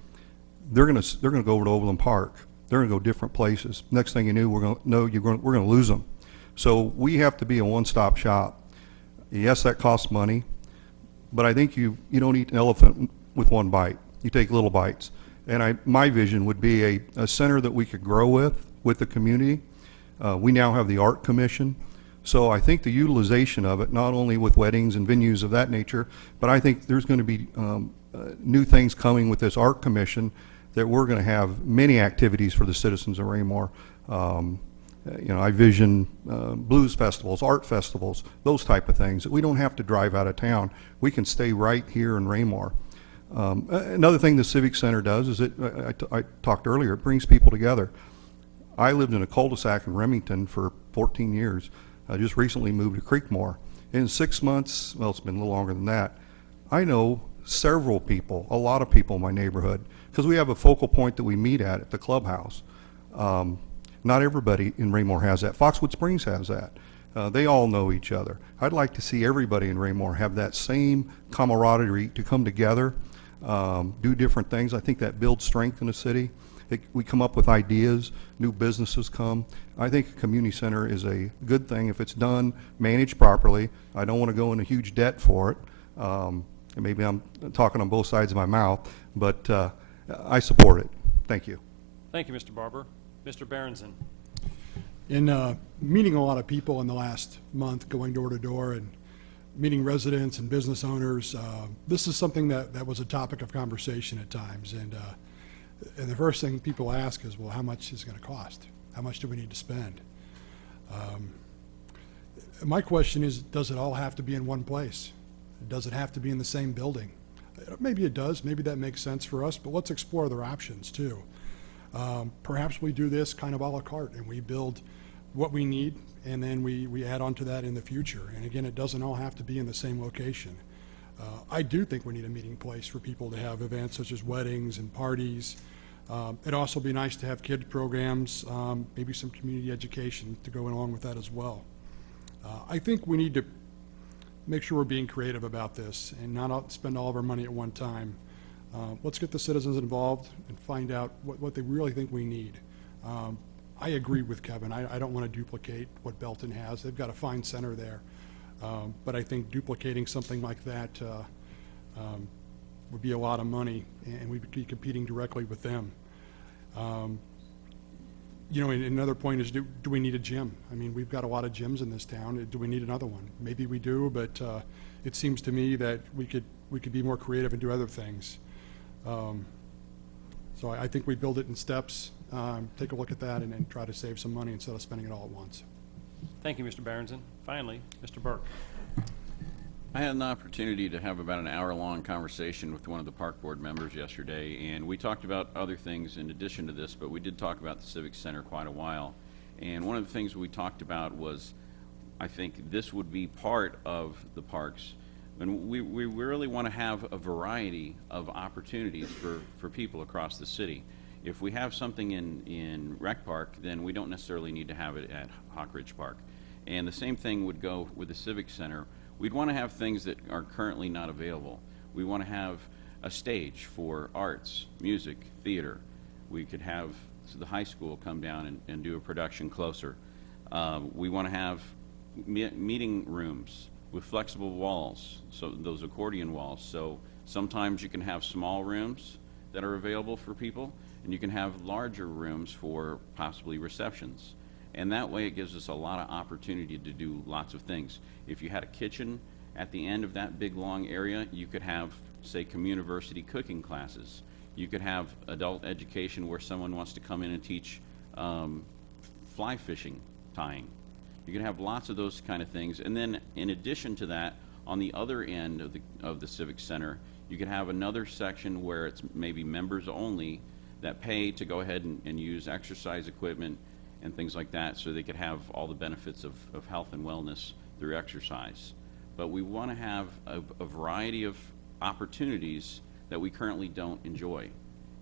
they're going to go over to Overland Park. They're going to go different places. Next thing you know, we're going to lose them. So we have to be a one-stop shop. Yes, that costs money, but I think you don't eat an elephant with one bite. You take little bites. And my vision would be a center that we could grow with the community. We now have the Art Commission. So I think the utilization of it, not only with weddings and venues of that nature, but I think there's going to be new things coming with this Art Commission that we're going to have many activities for the citizens of Raymore. You know, I vision blues festivals, art festivals, those type of things that we don't have to drive out of town. We can stay right here in Raymore. Another thing the Civic Center does is I talked earlier, it brings people together. I lived in a cul-de-sac in Remington for 14 years. I just recently moved to Creekmore. In 6 months, well, it's been a little longer than that, I know several people, a lot of people in my neighborhood, because we have a focal point that we meet at the clubhouse. Not everybody in Raymore has that. Foxwood Springs has that. They all know each other. I'd like to see everybody in Raymore have that same camaraderie to come together, do different things. I think that builds strength in the city. We come up with ideas, new businesses come. I think a community center is a good thing if it's done, managed properly. I don't want to go into huge debt for it. And maybe I'm talking on both sides of my mouth, but I support it. Thank you. Thank you, Mr. Barber. Mr. Berenson. In meeting a lot of people in the last month, going door to door and meeting residents and business owners, this is something that was a topic of conversation at times. And And the first thing people ask is, well, how much is it going to cost? How much do we need to spend? My question is, does it all have to be in one place? Does it have to be in the same building? Maybe it does. Maybe that makes sense for us, but let's explore other options too. Perhaps we do this kind of a la carte and we build what we need and then we add on to that in the future. And again, it doesn't all have to be in the same location. I do think we need a meeting place for people to have events such as weddings and parties. It'd also be nice to have kids programs, maybe some community education to go along with that as well. I think we need to make sure we're being creative about this and not spend all of our money at one time. Let's get the citizens involved and find out what they really think we need. I agree with Kevin. I don't want to duplicate what Belton has. They've got a fine center there. But I think duplicating something like that would be a lot of money, and we'd be competing directly with them. You know, and another point is, do we need a gym? I mean, we've got a lot of gyms in this town. Do we need another one? Maybe we do, but it seems to me that we could be more creative and do other things. So I think we build it in steps, take a look at that, and try to save some money instead of spending it all at once. Thank you, Mr. Berenson. Finally, Mr. Burke. I had an opportunity to have about an hour-long conversation with one of the park board members yesterday, and we talked about other things in addition to this, but we did talk about the Civic Center quite a while. And one of the things we talked about was, I think this would be part of the parks. And we really want to have a variety of opportunities for people across the city. If we have something in Rec Park, then we don't necessarily need to have it at Hawk Ridge Park. And the same thing would go with the Civic Center. We'd want to have things that are currently not available. We want to have a stage for arts, music, theater. We could have the high school come down and do a production closer. We want to have meeting rooms with flexible walls, so those accordion walls. So sometimes you can have small rooms that are available for people, and you can have larger rooms for possibly receptions. And that way it gives us a lot of opportunity to do lots of things. If you had a kitchen at the end of that big long area, you could have, say, community cooking classes. You could have adult education where someone wants to come in and teach fly fishing tying. You could have lots of those kind of things. And then in addition to that, on the other end of the Civic Center, you could have another section where it's maybe members only that pay to go ahead and use exercise equipment and things like that, so they could have all the benefits of health and wellness through exercise. But we want to have a variety of opportunities that we currently don't enjoy.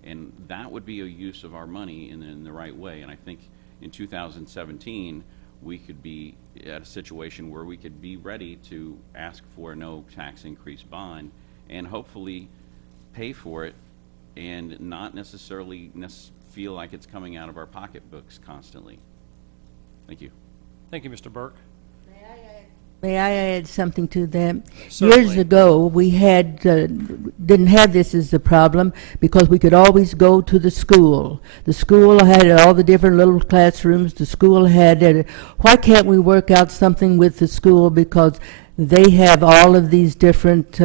And that would be a use of our money in the right way. And I think in 2017, we could be at a situation where we could be ready to ask for a no tax increase bond and hopefully pay for it and not necessarily feel like it's coming out of our pocketbooks constantly. Thank you. Thank you, Mr. Burke. May I add something to that? Certainly. Years ago, we had didn't have this as a problem because we could always go to the school. The school had all the different little classrooms. The school had why can't we work out something with the school, because they have all of these different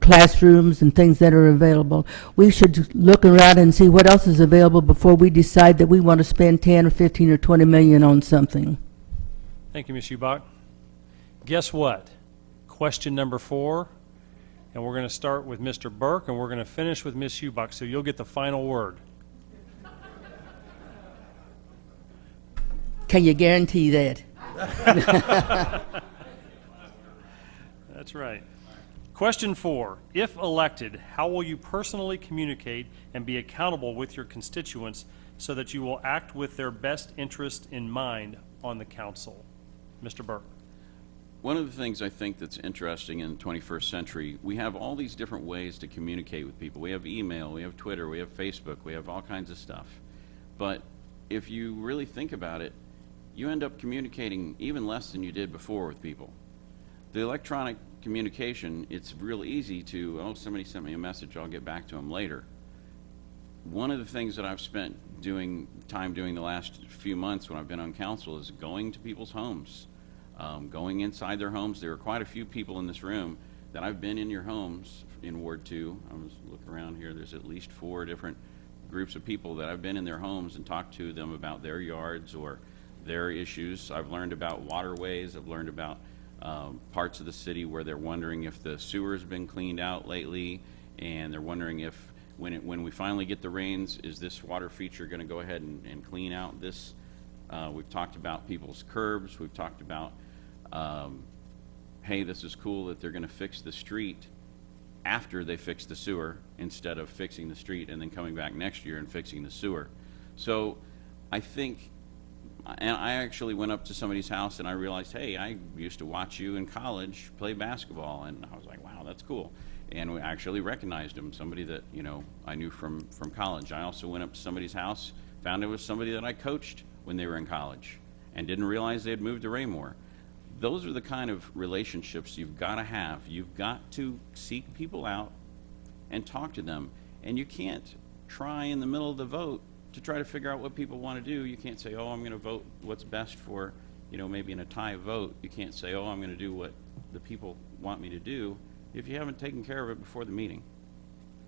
classrooms and things that are available. We should look around and see what else is available before we decide that we want to spend 10 or 15 or 20 million on something. Thank you, Ms. Ubach. Guess what? Question number 4, and we're going to start with Mr. Burke, and we're going to finish with Ms. Ubach, so you'll get the final word. Can you guarantee that? That's right. Question 4, if elected, how will you personally communicate and be accountable with your constituents so that you will act with their best interest in mind on the council? Mr. Burke. One of the things I think that's interesting in the 21st century, we have all these different ways to communicate with people. We have email, we have Twitter, we have Facebook, we have all kinds of stuff. But if you really think about it, you end up communicating even less than you did before with people. The electronic communication, it's real easy to, oh, somebody sent me a message, I'll get back to them later. One of the things that I've spent doing the last few months when I've been on council is going to people's homes. Going inside their homes. There are quite a few people in this room that I've been in your homes in Ward 2. I was looking around here, there's at least 4 different groups of people that I've been in their homes and talked to them about their yards or their issues. I've learned about waterways. I've learned about parts of the city where they're wondering if the sewer's been cleaned out lately, and they're wondering if when we finally get the rains, is this water feature going to go ahead and clean out this? We've talked about people's curbs. We've talked about, hey, this is cool that they're going to fix the street after they fix the sewer instead of fixing the street and then coming back next year and fixing the sewer. So I think, and I actually went up to somebody's house and I realized, hey, I used to watch you in college play basketball, and I was like, wow, that's cool. And we actually recognized him, somebody that, you know, I knew from college. I also went up to somebody's house, found it was somebody that I coached when they were in college, and didn't realize they had moved to Raymore. Those are the kind of relationships you've got to have. You've got to seek people out and talk to them. And you can't try in the middle of the vote to try to figure out what people want to do. You can't say, oh, I'm going to vote what's best for, you know, maybe in a tie vote. You can't say, oh, I'm going to do what the people want me to do if you haven't taken care of it before the meeting.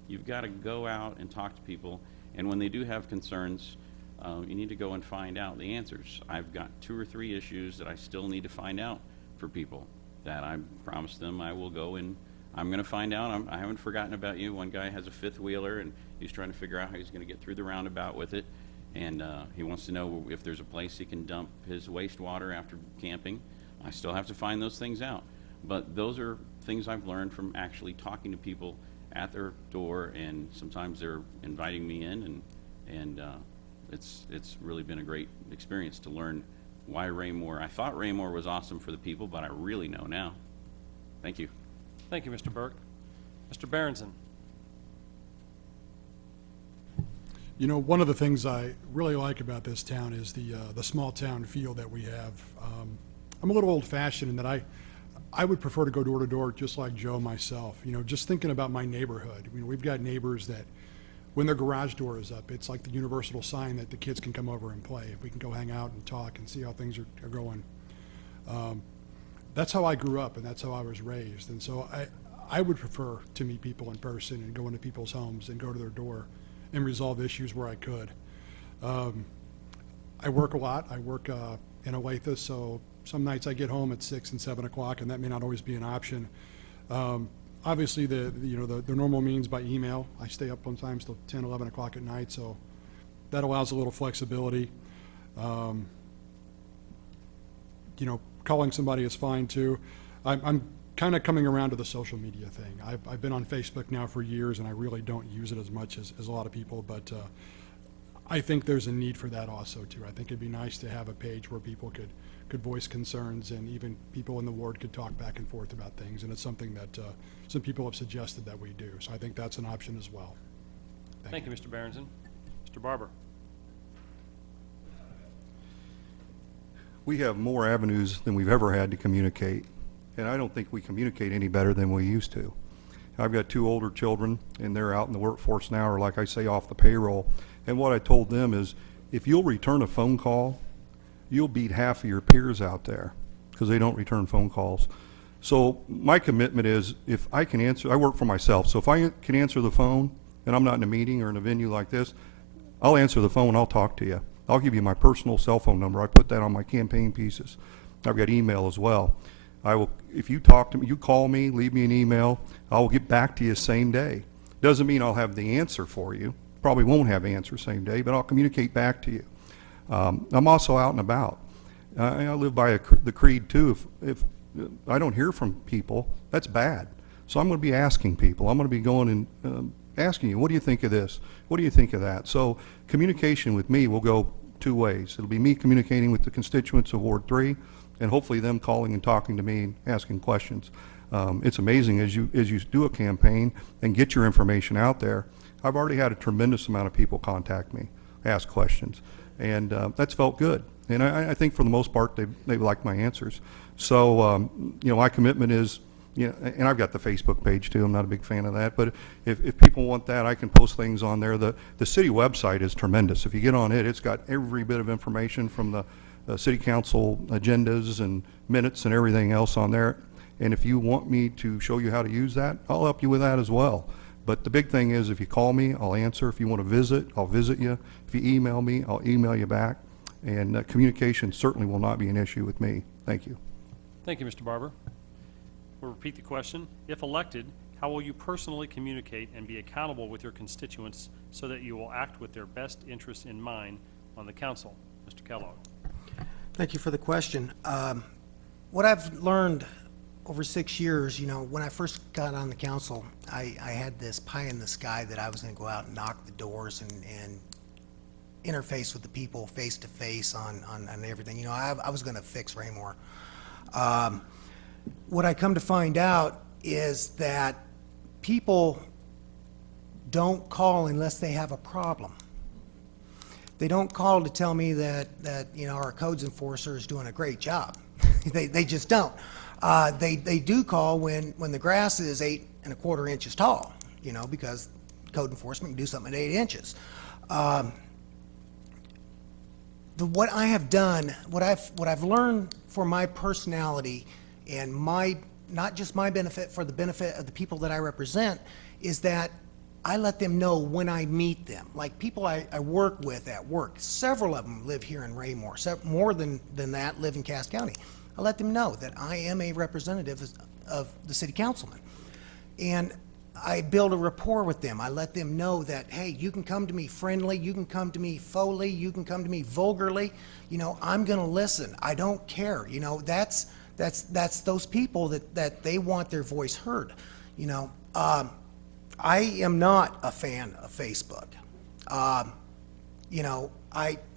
You've got to go out and talk to people. And when they do have concerns, you need to go and find out the answers. I've got 2 or 3 issues that I still need to find out for people that I promised them I will go and I'm going to find out. I haven't forgotten about you. One guy has a 5th wheeler and he's trying to figure out how he's going to get through the roundabout with it. And he wants to know if there's a place he can dump his wastewater after camping. I still have to find those things out. But those are things I've learned from actually talking to people at their door, and sometimes they're inviting me in, and it's really been a great experience to learn why Raymore. I thought Raymore was awesome for the people, but I really know now. Thank you. Thank you, Mr. Burke. Mr. Berenson. You know, one of the things I really like about this town is the small town feel that we have. I'm a little old-fashioned in that I would prefer to go door to door just like Joe myself. You know, just thinking about my neighborhood. I mean, we've got neighbors that when their garage door is up, it's like the universal sign that the kids can come over and play. If we can go hang out and talk and see how things are going. That's how I grew up and that's how I was raised. And so I would prefer to meet people in person and go into people's homes and go to their door and resolve issues where I could. I work a lot. I work in Olathe, so some nights I get home at 6 and 7 o'clock, and that may not always be an option. Obviously, the normal means by email. I stay up sometimes till 10, 11 o'clock at night, so that allows a little flexibility. You know, calling somebody is fine too. I'm kind of coming around to the social media thing. I've been on Facebook now for years, and I really don't use it as much as a lot of people, but I think there's a need for that also too. I think it'd be nice to have a page where people could voice concerns, and even people in the ward could talk back and forth about things, and it's something that some people have suggested that we do. So I think that's an option as well. Thank you, Mr. Berenson. Mr. Barber. We have more avenues than we've ever had to communicate, and I don't think we communicate any better than we used to. I've got 2 older children, and they're out in the workforce now, or like I say, off the payroll. And what I told them is, if you'll return a phone call, you'll beat half of your peers out there because they don't return phone calls. So my commitment is, if I can answer, I work for myself, so if I can answer the phone and I'm not in a meeting or in a venue like this, I'll answer the phone, I'll talk to you. I'll give you my personal cell phone number. I put that on my campaign pieces. I've got email as well. I will, if you talk to me, you call me, leave me an email, I will get back to you same day. Doesn't mean I'll have the answer for you. Probably won't have the answer same day, but I'll communicate back to you. I'm also out and about. I live by the creed too. If I don't hear from people, that's bad. So I'm going to be asking people. I'm going to be going and asking you, what do you think of this? What do you think of that? So communication with me will go 2 ways. It'll be me communicating with the constituents of Ward 3, and hopefully them calling and talking to me and asking questions. It's amazing as you do a campaign and get your information out there. I've already had a tremendous amount of people contact me, ask questions, and that's felt good. And I think for the most part they like my answers. So you know, my commitment is, you know, and I've got the Facebook page too. I'm not a big fan of that, but if people want that, I can post things on there. The city website is tremendous. If you get on it, it's got every bit of information from the city council agendas and minutes and everything else on there. And if you want me to show you how to use that, I'll help you with that as well. But the big thing is, if you call me, I'll answer. If you want to visit, I'll visit you. If you email me, I'll email you back. And communication certainly will not be an issue with me. Thank you. Thank you, Mr. Barber. We'll repeat the question. If elected, how will you personally communicate and be accountable with your constituents so that you will act with their best interests in mind on the council? Mr. Kellogg. Thank you for the question. What I've learned over 6 years, you know, when I first got on the council, I had this pie in the sky that I was going to go out and knock the doors and interface with the people face to face on everything. You know, I was going to fix Raymore. What I come to find out is that people don't call unless they have a problem. They don't call to tell me that you know, our codes enforcer is doing a great job. They just don't. They do call when the grass is 8 1/4 inches tall, you know, because code enforcement can do something at 8 inches. What I have done, what I've learned for my personality and not just my benefit, for the benefit of the people that I represent, is that I let them know when I meet them. Like people I work with at work, several of them live here in Raymore, more than that live in Cass County. I let them know that I am a representative of the city councilman. And I build a rapport with them. I let them know that, hey, you can come to me friendly, you can come to me fully, you can come to me vulgarly. You know, I'm gonna listen. I don't care. You know, that's those people that they want their voice heard. You know, I am not a fan of Facebook. You know,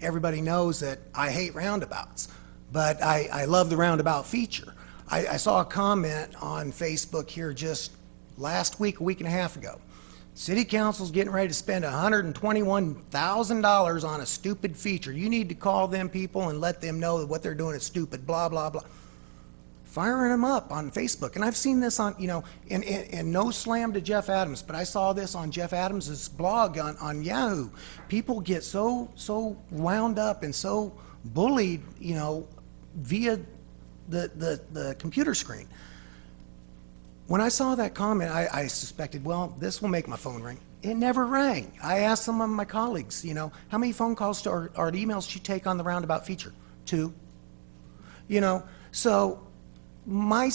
everybody knows that I hate roundabouts, but I love the roundabout feature. I saw a comment on Facebook here just last week, a week and a half ago. City Council's getting ready to spend $121,000 on a stupid feature. You need to call them people and let them know that what they're doing is stupid, blah, blah, blah. Firing them up on Facebook. And I've seen this on, you know, and no slam to Jeff Adams, but I saw this on Jeff Adams's blog on Yahoo. People get so wound up and so bullied, you know, via the computer screen. When I saw that comment, I suspected, well, this will make my phone ring. It never rang. I asked some of my colleagues, you know, how many phone calls or emails do you take on the roundabout feature? 2. You know, so not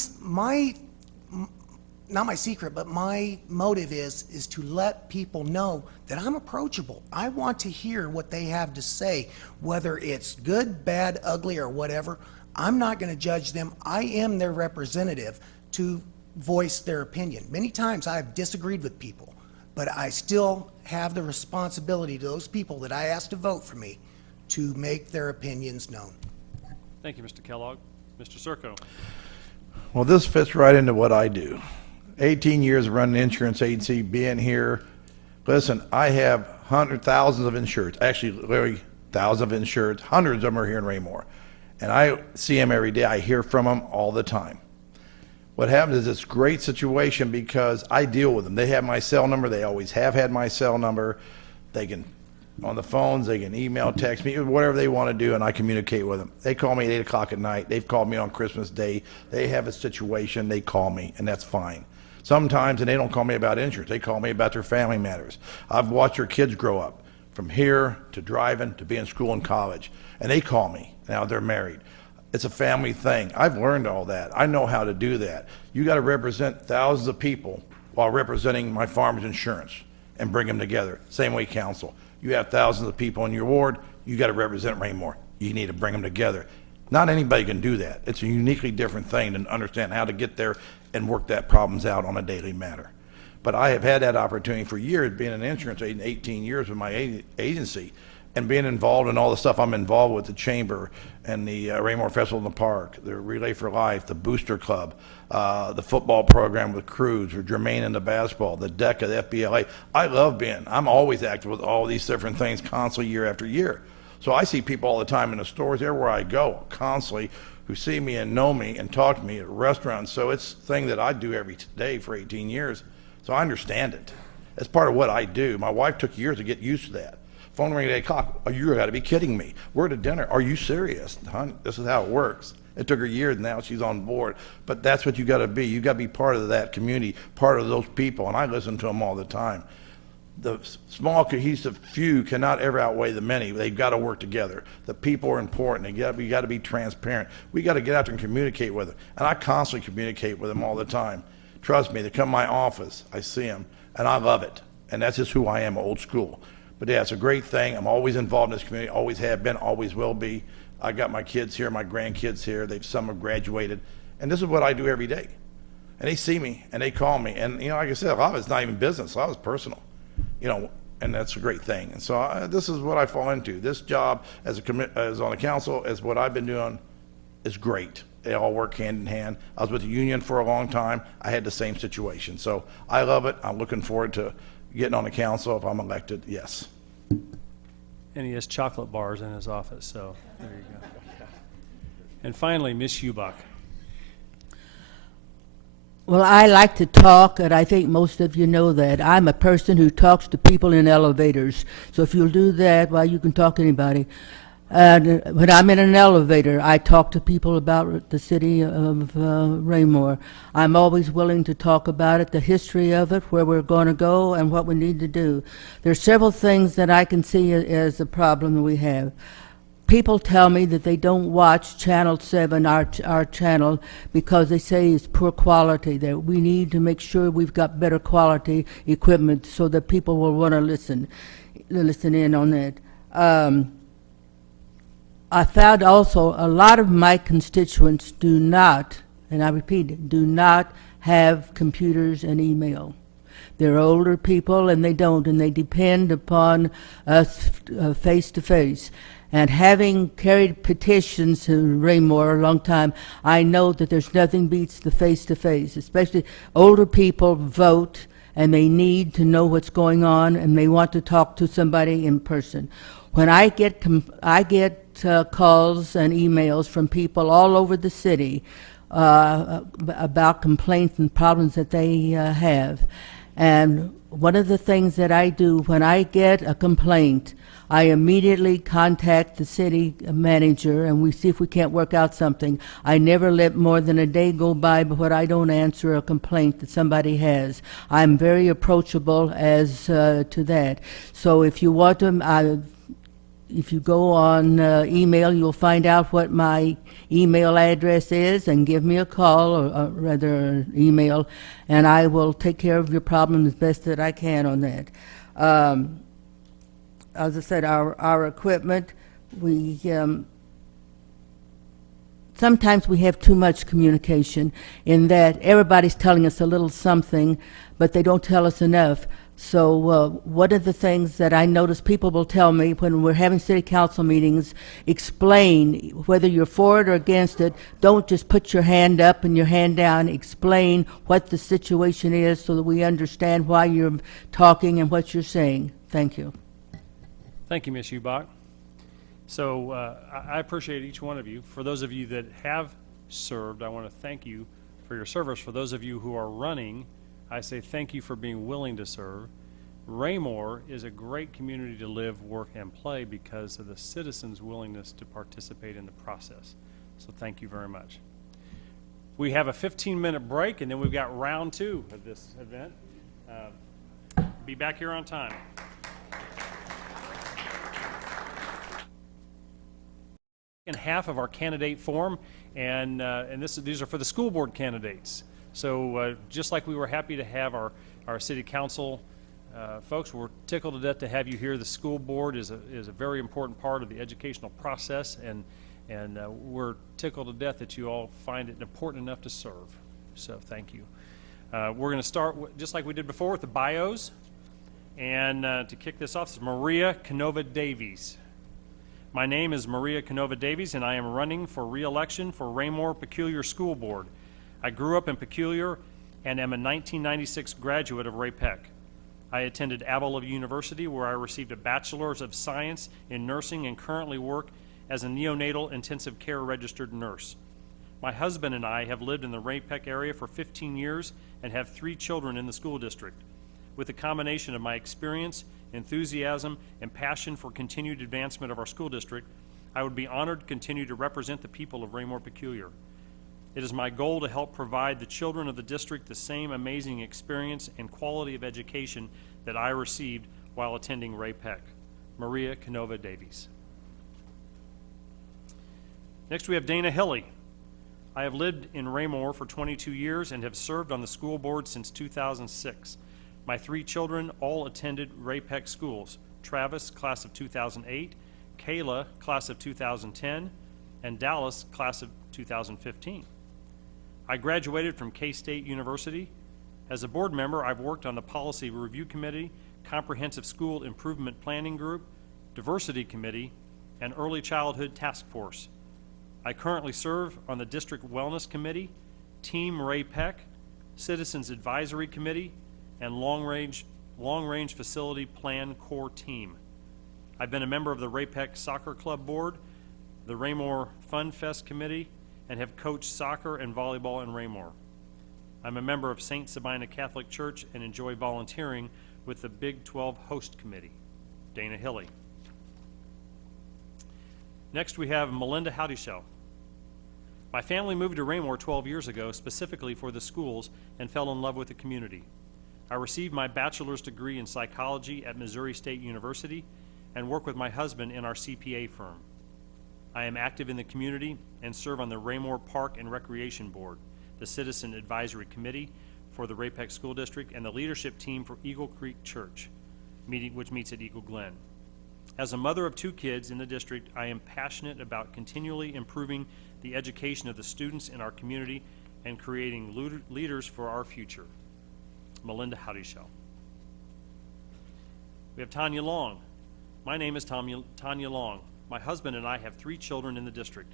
my secret, but my motive is to let people know that I'm approachable. I want to hear what they have to say, whether it's good, bad, ugly, or whatever. I'm not going to judge them. I am their representative to voice their opinion. Many times I've disagreed with people, but I still have the responsibility to those people that I asked to vote for me to make their opinions known. Thank you, Mr. Kellogg. Mr. Circo. Well, this fits right into what I do. 18 years of running an insurance agency, being here. Listen, I have thousands of insureds, actually literally thousands of insureds, hundreds of them are here in Raymore. And I see them every day. I hear from them all the time. What happens is it's a great situation because I deal with them. They have my cell number. They always have had my cell number. They can, on the phones, they can email, text me, whatever they want to do, and I communicate with them. They call me at 8 o'clock at night. They've called me on Christmas Day. They have a situation, they call me, and that's fine. Sometimes, and they don't call me about insurance, they call me about their family matters. I've watched their kids grow up, from here to driving to being in school and college, and they call me. Now they're married. It's a family thing. I've learned all that. I know how to do that. You got to represent thousands of people while representing my farmers insurance and bring them together. Same way council. You have thousands of people in your ward. You got to represent Raymore. You need to bring them together. Not anybody can do that. It's a uniquely different thing to understand how to get there and work that problems out on a daily matter. But I have had that opportunity for years, being an insurance agent, 18 years with my agency, and being involved in all the stuff I'm involved with, the chamber and the Raymore Festival in the Park, the Relay for Life, the Booster Club, the football program with Cruz, or Jermaine in the basketball, the DECA, the FBLA. I love I'm always active with all these different things constantly year after year. So I see people all the time in the stores, everywhere I go, constantly, who see me and know me and talk to me at restaurants. So it's a thing that I do every day for 18 years. So I understand it. It's part of what I do. My wife took years to get used to that. Phone ring at 8 o'clock. Oh, you got to be kidding me. We're at a dinner. Are you serious? Hon, this is how it works. It took her years, and now she's on board. But that's what you got to be. You got to be part of that community, part of those people, and I listen to them all the time. The small cohesive few cannot ever outweigh the many. They've got to work together. The people are important. You got to be transparent. We got to get out there and communicate with them. And I constantly communicate with them all the time. Trust me, they come to my office, I see them, and I love it. And that's just who I am, old school. But yeah, it's a great thing. I'm always involved in this community, always have been, always will be. I got my kids here, my grandkids here. Some have graduated. And this is what I do every day. And they see me, and they call me. And, you know, like I said, a lot of it's not even business. A lot of it's personal. You know, and that's a great thing. And so this is what I fall into. This job as on the council, as what I've been doing, is great. They all work hand in hand. I was with the union for a long time. I had the same situation. So I love it. I'm looking forward to getting on the council if I'm elected, yes. And he has chocolate bars in his office, so there you go. And finally, Ms. Hubach. Well, I like to talk, and I think most of you know that. I'm a person who talks to people in elevators. So if you'll do that, well, you can talk to anybody. And when I'm in an elevator, I talk to people about the city of Raymore. I'm always willing to talk about it, the history of it, where we're going to go, and what we need to do. There's several things that I can see as a problem that we have. People tell me that they don't watch Channel 7, our channel, because they say it's poor quality, that we need to make sure we've got better quality equipment so that people will want to listen in on that. I found also a lot of my constituents do not, and I repeat, do not have computers and email. They're older people, and they don't, and they depend upon us face to face. And having carried petitions to Raymore a long time, I know that there's nothing beats the face-to-face, especially older people vote, and they need to know what's going on, and they want to talk to somebody in person. When I get calls and emails from people all over the city about complaints and problems that they have. And one of the things that I do when I get a complaint, I immediately contact the city manager, and we see if we can't work out something. I never let more than a day go by before I don't answer a complaint that somebody has. I'm very approachable as to that. So if you want to, if you go on email, you'll find out what my email address is, and give me a call, or rather an email, and I will take care of your problem as best that I can on that. As I said, our equipment, we sometimes we have too much communication in that everybody's telling us a little something, but they don't tell us enough. So one of the things that I notice people will tell me when we're having city council meetings, explain whether you're for it or against it. Don't just put your hand up and your hand down. Explain what the situation is so that we understand why you're talking and what you're saying. Thank you. Thank you, Ms. Hubach. So I appreciate each one of you. For those of you that have served, I want to thank you for your service. For those of you who are running, I say thank you for being willing to serve. Raymore is a great community to live, work, and play because of the citizens' willingness to participate in the process. So thank you very much. We have a 15-minute break, and then we've got round 2 of this event. Be back here on time. In half of our candidate form, and these are for the school board candidates. So just like we were happy to have our city council folks, we're tickled to death to have you here. The school board is a very important part of the educational process, and we're tickled to death that you all find it important enough to serve. So thank you. We're going to start just like we did before with the bios, and to kick this off is Maria Canova Davies. My name is Maria Canova Davies, and I am running for re-election for Raymore Peculiar School Board. I grew up in Peculiar and am a 1996 graduate of Ray Peck. I attended Avila University, where I received a Bachelor's of Science in Nursing and currently work as a neonatal intensive care registered nurse. My husband and I have lived in the Ray Peck area for 15 years and have 3 children in the school district. With a combination of my experience, enthusiasm, and passion for continued advancement of our school district, I would be honored to continue to represent the people of Raymore Peculiar. It is my goal to help provide the children of the district the same amazing experience and quality of education that I received while attending Ray Peck. Maria Canova Davies. Next we have Dana Hilly. I have lived in Raymore for 22 years and have served on the school board since 2006. My 3 children all attended Ray Peck schools: Travis, class of 2008, Kayla, class of 2010, and Dallas, class of 2015. I graduated from K-State University. As a board member, I've worked on the Policy Review Committee, Comprehensive School Improvement Planning Group, Diversity Committee, and Early Childhood Task Force. I currently serve on the District Wellness Committee, Team Ray Peck, Citizens Advisory Committee, and Long Range Facility Plan Core Team. I've been a member of the Ray Peck Soccer Club Board, the Raymore Fun Fest Committee, and have coached soccer and volleyball in Raymore. I'm a member of St. Sabina Catholic Church and enjoy volunteering with the Big 12 Host Committee. Dana Hilly. Next we have Melinda Howdyshow. My family moved to Raymore 12 years ago specifically for the schools and fell in love with the community. I received my bachelor's degree in psychology at Missouri State University and work with my husband in our CPA firm. I am active in the community and serve on the Raymore Park and Recreation Board, the Citizen Advisory Committee for the Ray Peck School District, and the leadership team for Eagle Creek Church, which meets at Eagle Glen. As a mother of 2 kids in the district, I am passionate about continually improving the education of the students in our community and creating leaders for our future. Melinda Howdyshow. We have Tanya Long. My name is Tanya Long. My husband and I have 3 children in the district.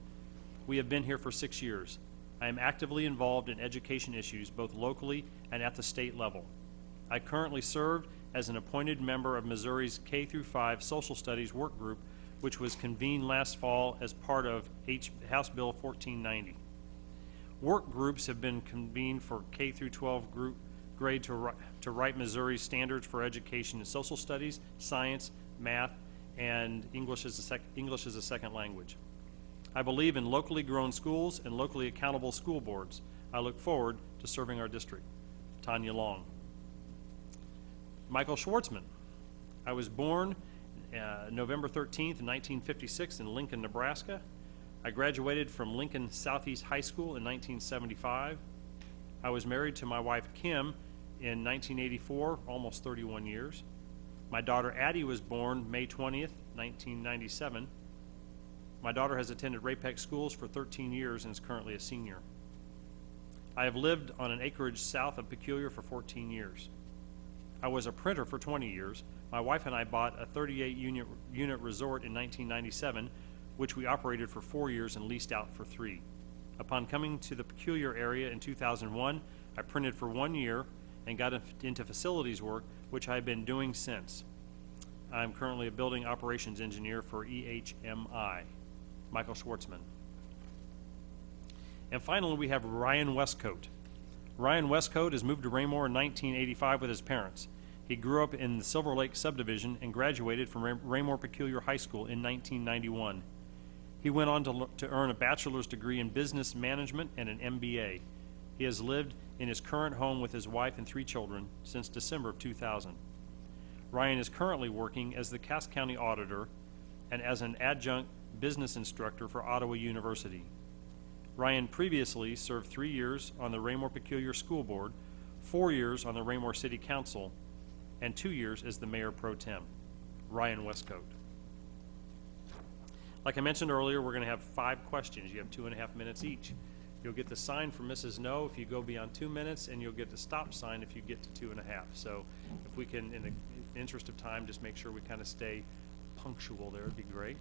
We have been here for 6 years. I am actively involved in education issues both locally and at the state level. I currently serve as an appointed member of Missouri's K-5 Social Studies Work Group, which was convened last fall as part of House Bill 1490. Work groups have been convened for K-12 grade to write Missouri's standards for education in social studies, science, math, and English as a second language. I believe in locally grown schools and locally accountable school boards. I look forward to serving our district. Tanya Long. Michael Schwartzman. I was born November 13th, 1956 in Lincoln, Nebraska. I graduated from Lincoln Southeast High School in 1975. I was married to my wife Kim in 1984, almost 31 years. My daughter Addie was born May 20th, 1997. My daughter has attended Ray Peck schools for 13 years and is currently a senior. I have lived on an acreage south of Peculiar for 14 years. I was a printer for 20 years. My wife and I bought a 38-unit resort in 1997, which we operated for 4 years and leased out for 3. Upon coming to the Peculiar area in 2001, I printed for 1 year and got into facilities work, which I've been doing since. I'm currently a building operations engineer for EHMI. Michael Schwartzman. And finally, we have Ryan Westcoat. Ryan Westcoat has moved to Raymore in 1985 with his parents. He grew up in the Silver Lake subdivision and graduated from Raymore Peculiar High School in 1991. He went on to earn a bachelor's degree in business management and an MBA. He has lived in his current home with his wife and 3 children since December of 2000. Ryan is currently working as the Cass County Auditor and as an adjunct business instructor for Ottawa University. Ryan previously served 3 years on the Raymore Peculiar School Board, 4 years on the Raymore City Council, and 2 years as the Mayor Pro Tem. Ryan Westcoat. Like I mentioned earlier, we're going to have 5 questions. You have 2.5 minutes each. You'll get the sign from Mrs. No if you go beyond 2 minutes, and you'll get the stop sign if you get to 2.5. So if we can, in the interest of time, just make sure we kind of stay punctual there, it'd be great.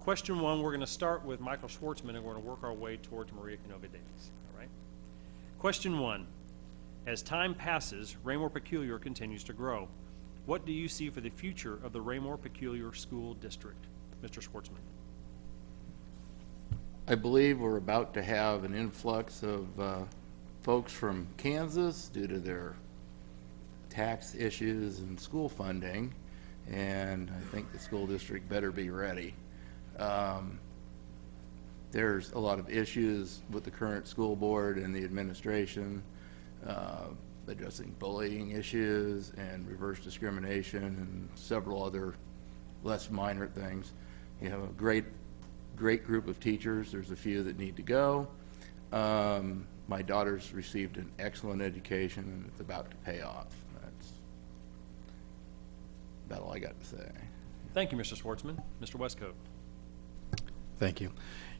Question 1, we're going to start with Michael Schwartzman, and we're going to work our way towards Maria Canova Davies. All right? Question 1, as time passes, Raymore Peculiar continues to grow. What do you see for the future of the Raymore Peculiar School District? Mr. Schwartzman. I believe we're about to have an influx of folks from Kansas due to their tax issues and school funding, and I think the school district better be ready. There's a lot of issues with the current school board and the administration, addressing bullying issues and reverse discrimination and several other less minor things. You have a great group of teachers. There's a few that need to go. My daughter's received an excellent education, and it's about to pay off. That's about all I got to say. Thank you, Mr. Schwartzman. Mr. Westcoat. Thank you.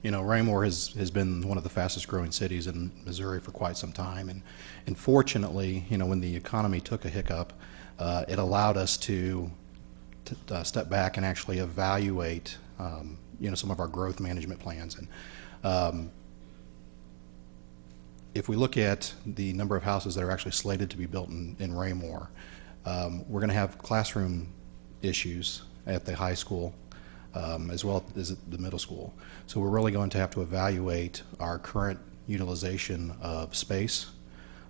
You know, Raymore has been one of the fastest growing cities in Missouri for quite some time. And fortunately, you know, when the economy took a hiccup, it allowed us to step back and actually evaluate, you know, some of our growth management plans. And if we look at the number of houses that are actually slated to be built in Raymore, we're going to have classroom issues at the high school as well as at the middle school. So we're really going to have to evaluate our current utilization of space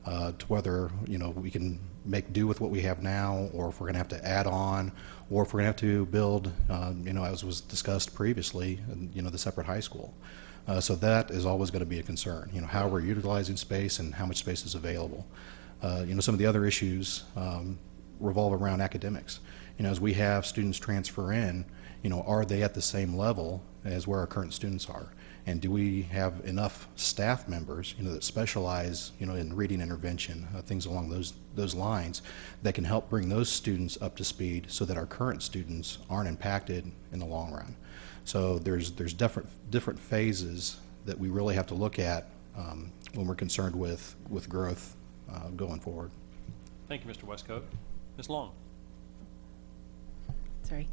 to whether, you know, we can make do with what we have now, or if we're going to have to add on, or if we're going to have to build, you know, as was discussed previously, you know, the separate high school. So that is always going to be a concern, you know, how we're utilizing space and how much space is available. You know, some of the other issues revolve around academics. You know, as we have students transfer in, you know, are they at the same level as where our current students are? And do we have enough staff members, you know, that specialize, you know, in reading intervention, things along those lines, that can help bring those students up to speed so that our current students aren't impacted in the long run? So there's different phases that we really have to look at when we're concerned with growth going forward. Thank you, Mr. Westcoat. Ms. Long. Sorry.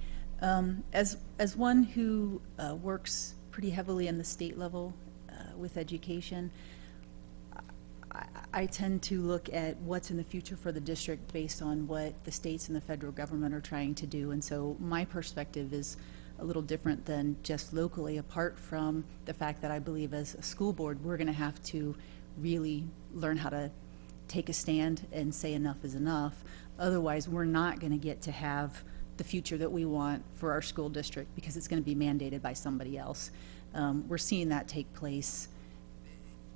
As one who works pretty heavily in the state level with education, I tend to look at what's in the future for the district based on what the states and the federal government are trying to do. And so my perspective is a little different than just locally, apart from the fact that I believe as a school board, we're going to have to really learn how to take a stand and say enough is enough. Otherwise, we're not going to get to have the future that we want for our school district, because it's going to be mandated by somebody else. We're seeing that take place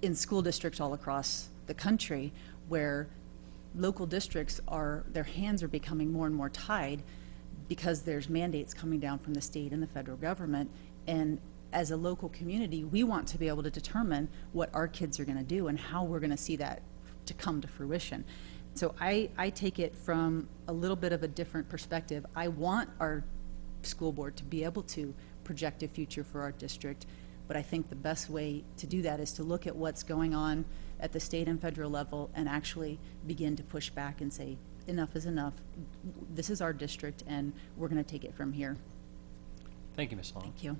in school districts all across the country, where local districts their hands are becoming more and more tied because there's mandates coming down from the state and the federal government. And as a local community, we want to be able to determine what our kids are going to do and how we're going to see that to come to fruition. So I take it from a little bit of a different perspective. I want our school board to be able to project a future for our district, but I think the best way to do that is to look at what's going on at the state and federal level and actually begin to push back and say, enough is enough. This is our district, and we're going to take it from here. Thank you, Ms. Long. Thank you.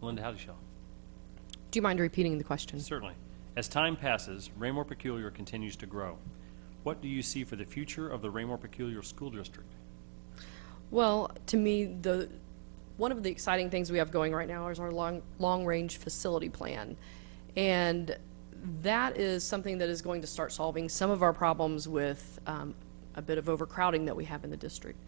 Melinda Howdyshaw. Do you mind repeating the question? Certainly. As time passes, Raymore Peculiar continues to grow. What do you see for the future of the Raymore Peculiar School District? Well, to me, one of the exciting things we have going right now is our long-range facility plan. And that is something that is going to start solving some of our problems with a bit of overcrowding that we have in the district.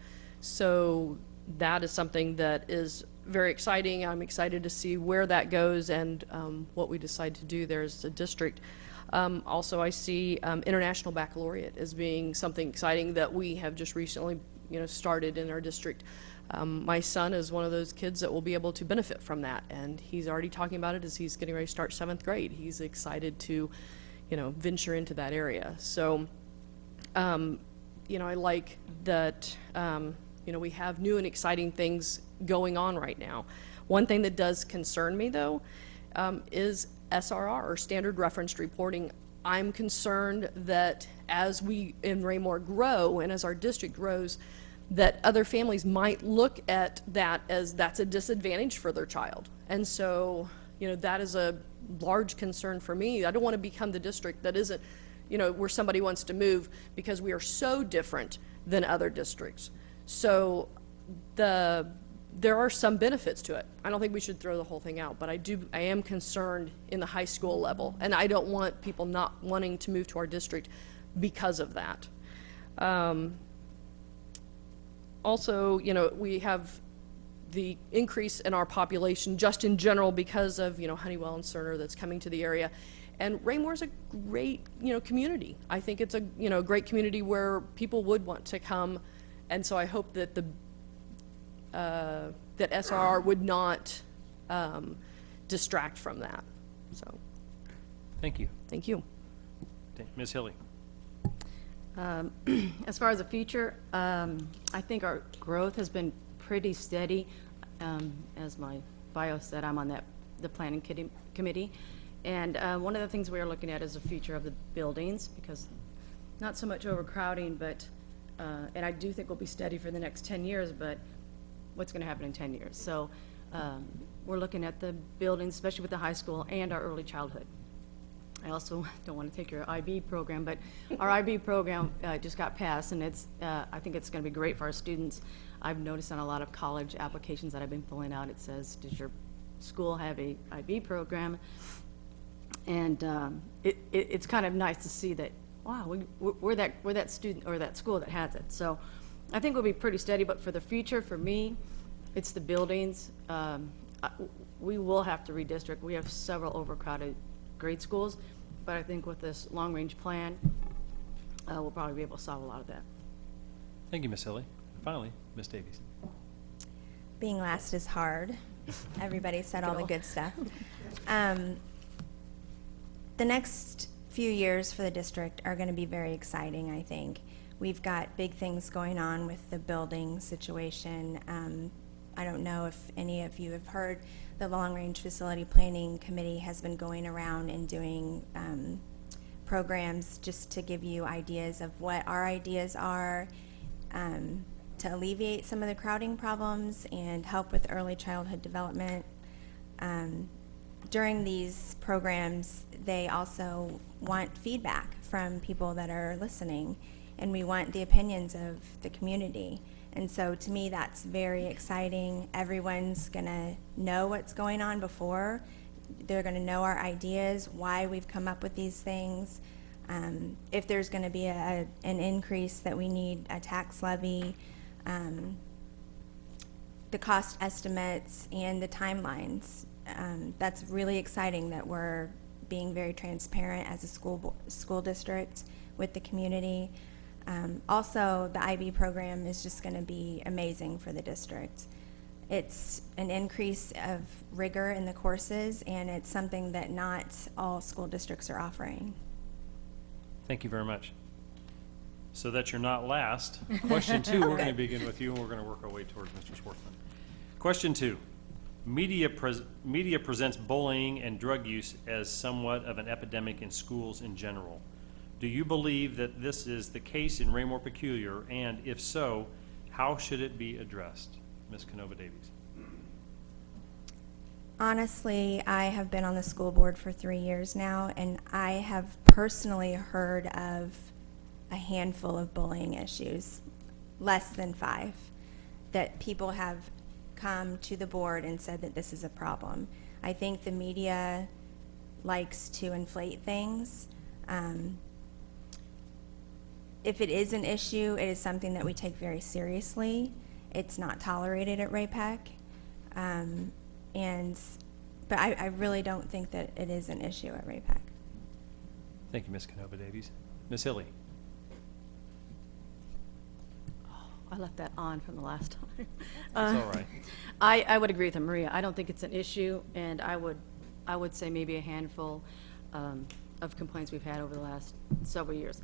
So that is something that is very exciting. I'm excited to see where that goes and what we decide to do there as a district. Also, I see International Baccalaureate as being something exciting that we have just recently, started in our district. My son is one of those kids that will be able to benefit from that, and he's already talking about it as he's getting ready to start 7th grade. He's excited to, venture into that area. So, I like that, we have new and exciting things going on right now. One thing that does concern me, though, is SRR, or Standard Referenced Reporting. I'm concerned that as we in Raymore grow and as our district grows, that other families might look at that as that's a disadvantage for their child. And so, that is a large concern for me. I don't want to become the district that isn't, where somebody wants to move because we are so different than other districts. So there are some benefits to it. I don't think we should throw the whole thing out, but I am concerned in the high school level, and I don't want people not wanting to move to our district because of that. Also, we have the increase in our population just in general because of, Honeywell and Cerner that's coming to the area. And Raymore's a great, community. I think it's a, great community where people would want to come. And so I hope that that SRR would not distract from that. So, Thank you. thank you. Ms. Hilly. As far as the future, I think our growth has been pretty steady. As my bio said, I'm on the planning committee. And one of the things we are looking at is the future of the buildings, because not so much overcrowding, but, and I do think we'll be steady for the next 10 years, but what's going to happen in 10 years? So we're looking at the buildings, especially with the high school and our early childhood. I also don't want to take your IB program, but our IB program just got passed, and I think it's going to be great for our students. I've noticed on a lot of college applications that I've been filling out, it says, does your school have a IB program? And it's kind of nice to see that, wow, we're that student or that school that has it. So I think we'll be pretty steady, but for the future, for me, it's the buildings. We will have to redistrict. We have several overcrowded grade schools, but I think with this long-range plan, we'll probably be able to solve a lot of that. Thank you, Ms. Hilly. And finally, Ms. Davies. Being last is hard. Everybody said all the good stuff. The next few years for the district are going to be very exciting, I think. We've got big things going on with the building situation. I don't know if any of you have heard, the Long Range Facility Planning Committee has been going around and doing programs just to give you ideas of what our ideas are to alleviate some of the crowding problems and help with early childhood development. During these programs, they also want feedback from people that are listening, and we want the opinions of the community. And so to me, that's very exciting. Everyone's gonna know what's going on before. They're gonna know our ideas, why we've come up with these things. If there's gonna be an increase that we need a tax levy, the cost estimates and the timelines. That's really exciting that we're being very transparent as a school district with the community. Also, the IB program is just going to be amazing for the district. It's an increase of rigor in the courses, and it's something that not all school districts are offering. Thank you very much. So that you're not last, question 2, we're going to begin with you, and we're going to work our way towards Mr. Schwartzman. Question 2. Media presents bullying and drug use as somewhat of an epidemic in schools in general. Do you believe that this is the case in Raymore Peculiar, and if so, how should it be addressed? Ms. Canova-Davies. Honestly, I have been on the school board for 3 years now, and I have personally heard of a handful of bullying issues, less than 5, that people have come to the board and said that this is a problem. I think the media likes to inflate things. If it is an issue, it is something that we take very seriously. It's not tolerated at RAPAC. But I really don't think that it is an issue at RAPAC. Thank you, Ms. Canova-Davies. Ms. Hilly. I left that on from the last time. That's all right. I would agree with Maria. I don't think it's an issue, and I would say maybe a handful of complaints we've had over the last several years.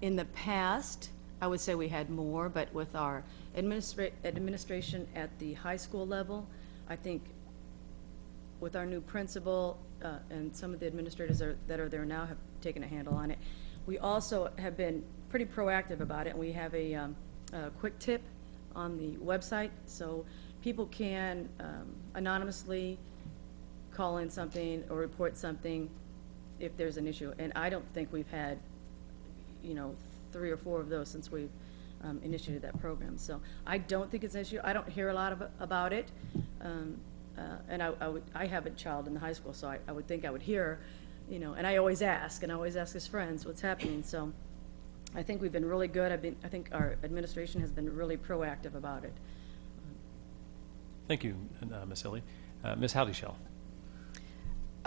In the past, I would say we had more, but with our administration at the high school level, I think with our new principal and some of the administrators that are there now have taken a handle on it. We also have been pretty proactive about it, and we have a quick tip on the website, so people can anonymously call in something or report something if there's an issue. And I don't think we've had, 3 or 4 of those since we've initiated that program. So I don't think it's an issue. I don't hear a lot about it. And I have a child in the high school, so I would think I would hear, and I always ask, his friends what's happening. So I think we've been really good. I think our administration has been really proactive about it. Thank you, Ms. Hilly. Ms. Howdyshell.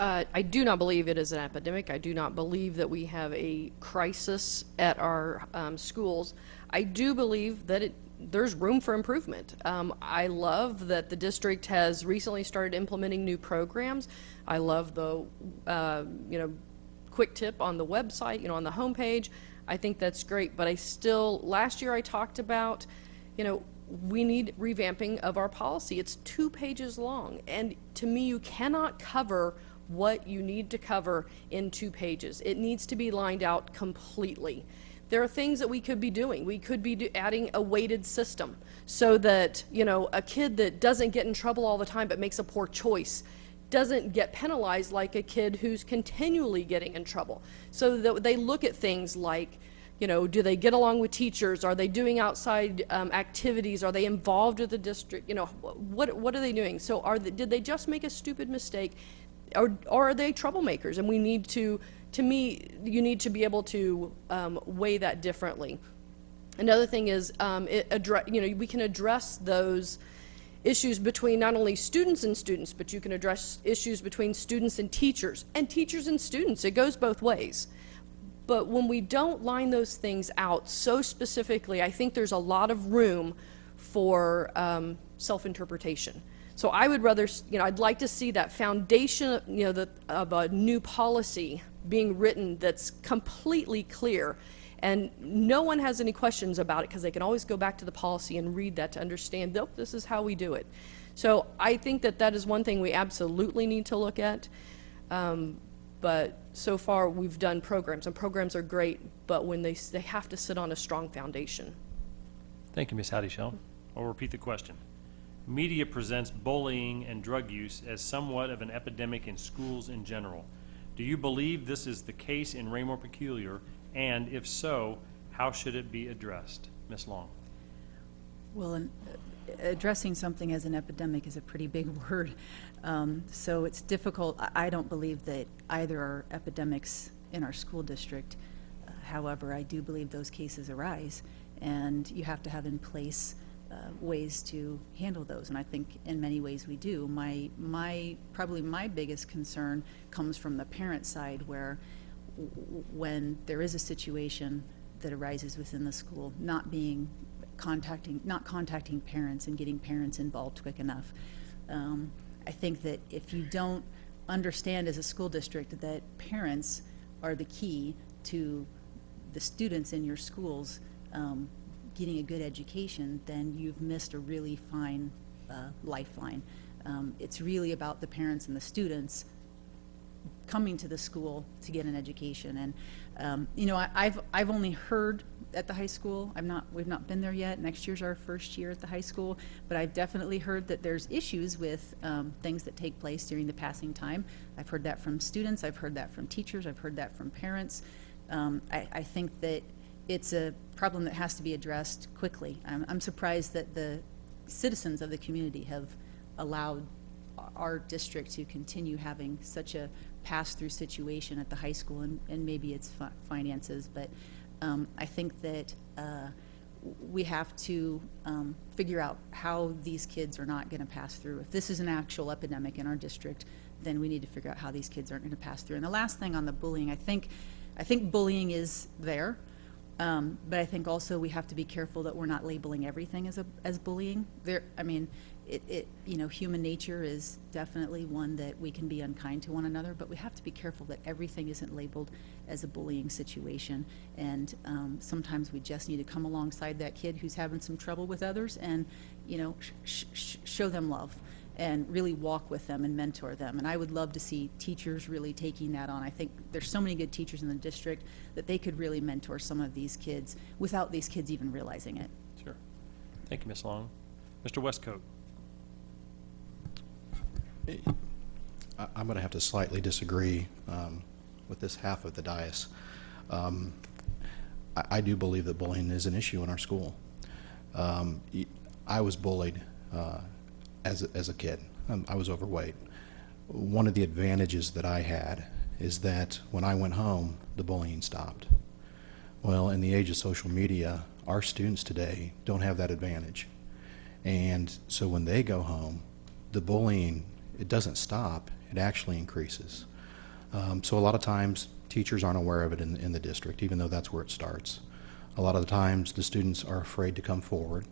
I do not believe it is an epidemic. I do not believe that we have a crisis at our schools. I do believe that there's room for improvement. I love that the district has recently started implementing new programs. I love the, quick tip on the website, on the homepage. I think that's great, but last year I talked about, we need revamping of our policy. It's 2 pages long, and to me, you cannot cover what you need to cover in 2 pages. It needs to be lined out completely. There are things that we could be doing. We could be adding a weighted system so that, a kid that doesn't get in trouble all the time but makes a poor choice doesn't get penalized like a kid who's continually getting in trouble. So that they look at things like, do they get along with teachers? Are they doing outside activities? Are they involved with the district? What are they doing? So did they just make a stupid mistake? Or are they troublemakers? And we need to me, you need to be able to weigh that differently. Another thing is, we can address those issues between not only students and students, but you can address issues between students and teachers and students. It goes both ways. But when we don't line those things out so specifically, I think there's a lot of room for self-interpretation. So I would rather, I'd like to see that foundation, of a new policy being written that's completely clear, and no one has any questions about it because they can always go back to the policy and read that to understand, nope, this is how we do it. So I think that is one thing we absolutely need to look at. But so far we've done programs, and programs are great, but when they have to sit on a strong foundation. Thank you, Ms. Howdyshell. I'll repeat the question. Media presents bullying and drug use as somewhat of an epidemic in schools in general. Do you believe this is the case in Raymore Peculiar, and if so, how should it be addressed? Ms. Long. Well, addressing something as an epidemic is a pretty big word. So it's difficult. I don't believe that either are epidemics in our school district. However, I do believe those cases arise, and you have to have in place ways to handle those, and I think in many ways we do. Probably my biggest concern comes from the parent side, where when there is a situation that arises within the school, not contacting parents and getting parents involved quick enough. I think that if you don't understand as a school district that parents are the key to the students in your schools getting a good education, then you've missed a really fine lifeline. It's really about the parents and the students coming to the school to get an education. And I've only heard at the high school. We've not been there yet. Next year's our first year at the high school, but I've definitely heard that there's issues with things that take place during the passing time. I've heard that from students. I've heard that from teachers. I've heard that from parents. I think that it's a problem that has to be addressed quickly. I'm surprised that the citizens of the community have allowed our district to continue having such a pass-through situation at the high school, and maybe it's finances, but I think that we have to figure out how these kids are not going to pass through. If this is an actual epidemic in our district, then we need to figure out how these kids aren't going to pass through. And the last thing on the bullying, I think bullying is there. But I think also we have to be careful that we're not labeling everything as bullying. Human nature is definitely one that we can be unkind to one another, but we have to be careful that everything isn't labeled as a bullying situation. And sometimes we just need to come alongside that kid who's having some trouble with others and, show them love and really walk with them and mentor them. And I would love to see teachers really taking that on. I think there's so many good teachers in the district that they could really mentor some of these kids without these kids even realizing it. Sure. Thank you, Ms. Long. Mr. Westcoat. I'm going to have to slightly disagree with this half of the dais. I do believe that bullying is an issue in our school. I was bullied as a kid. I was overweight. One of the advantages that I had is that when I went home, the bullying stopped. Well, in the age of social media, our students today don't have that advantage. And so when they go home, the bullying, it doesn't stop, it actually increases. So a lot of times, teachers aren't aware of it in the district, even though that's where it starts. A lot of the times, the students are afraid to come forward.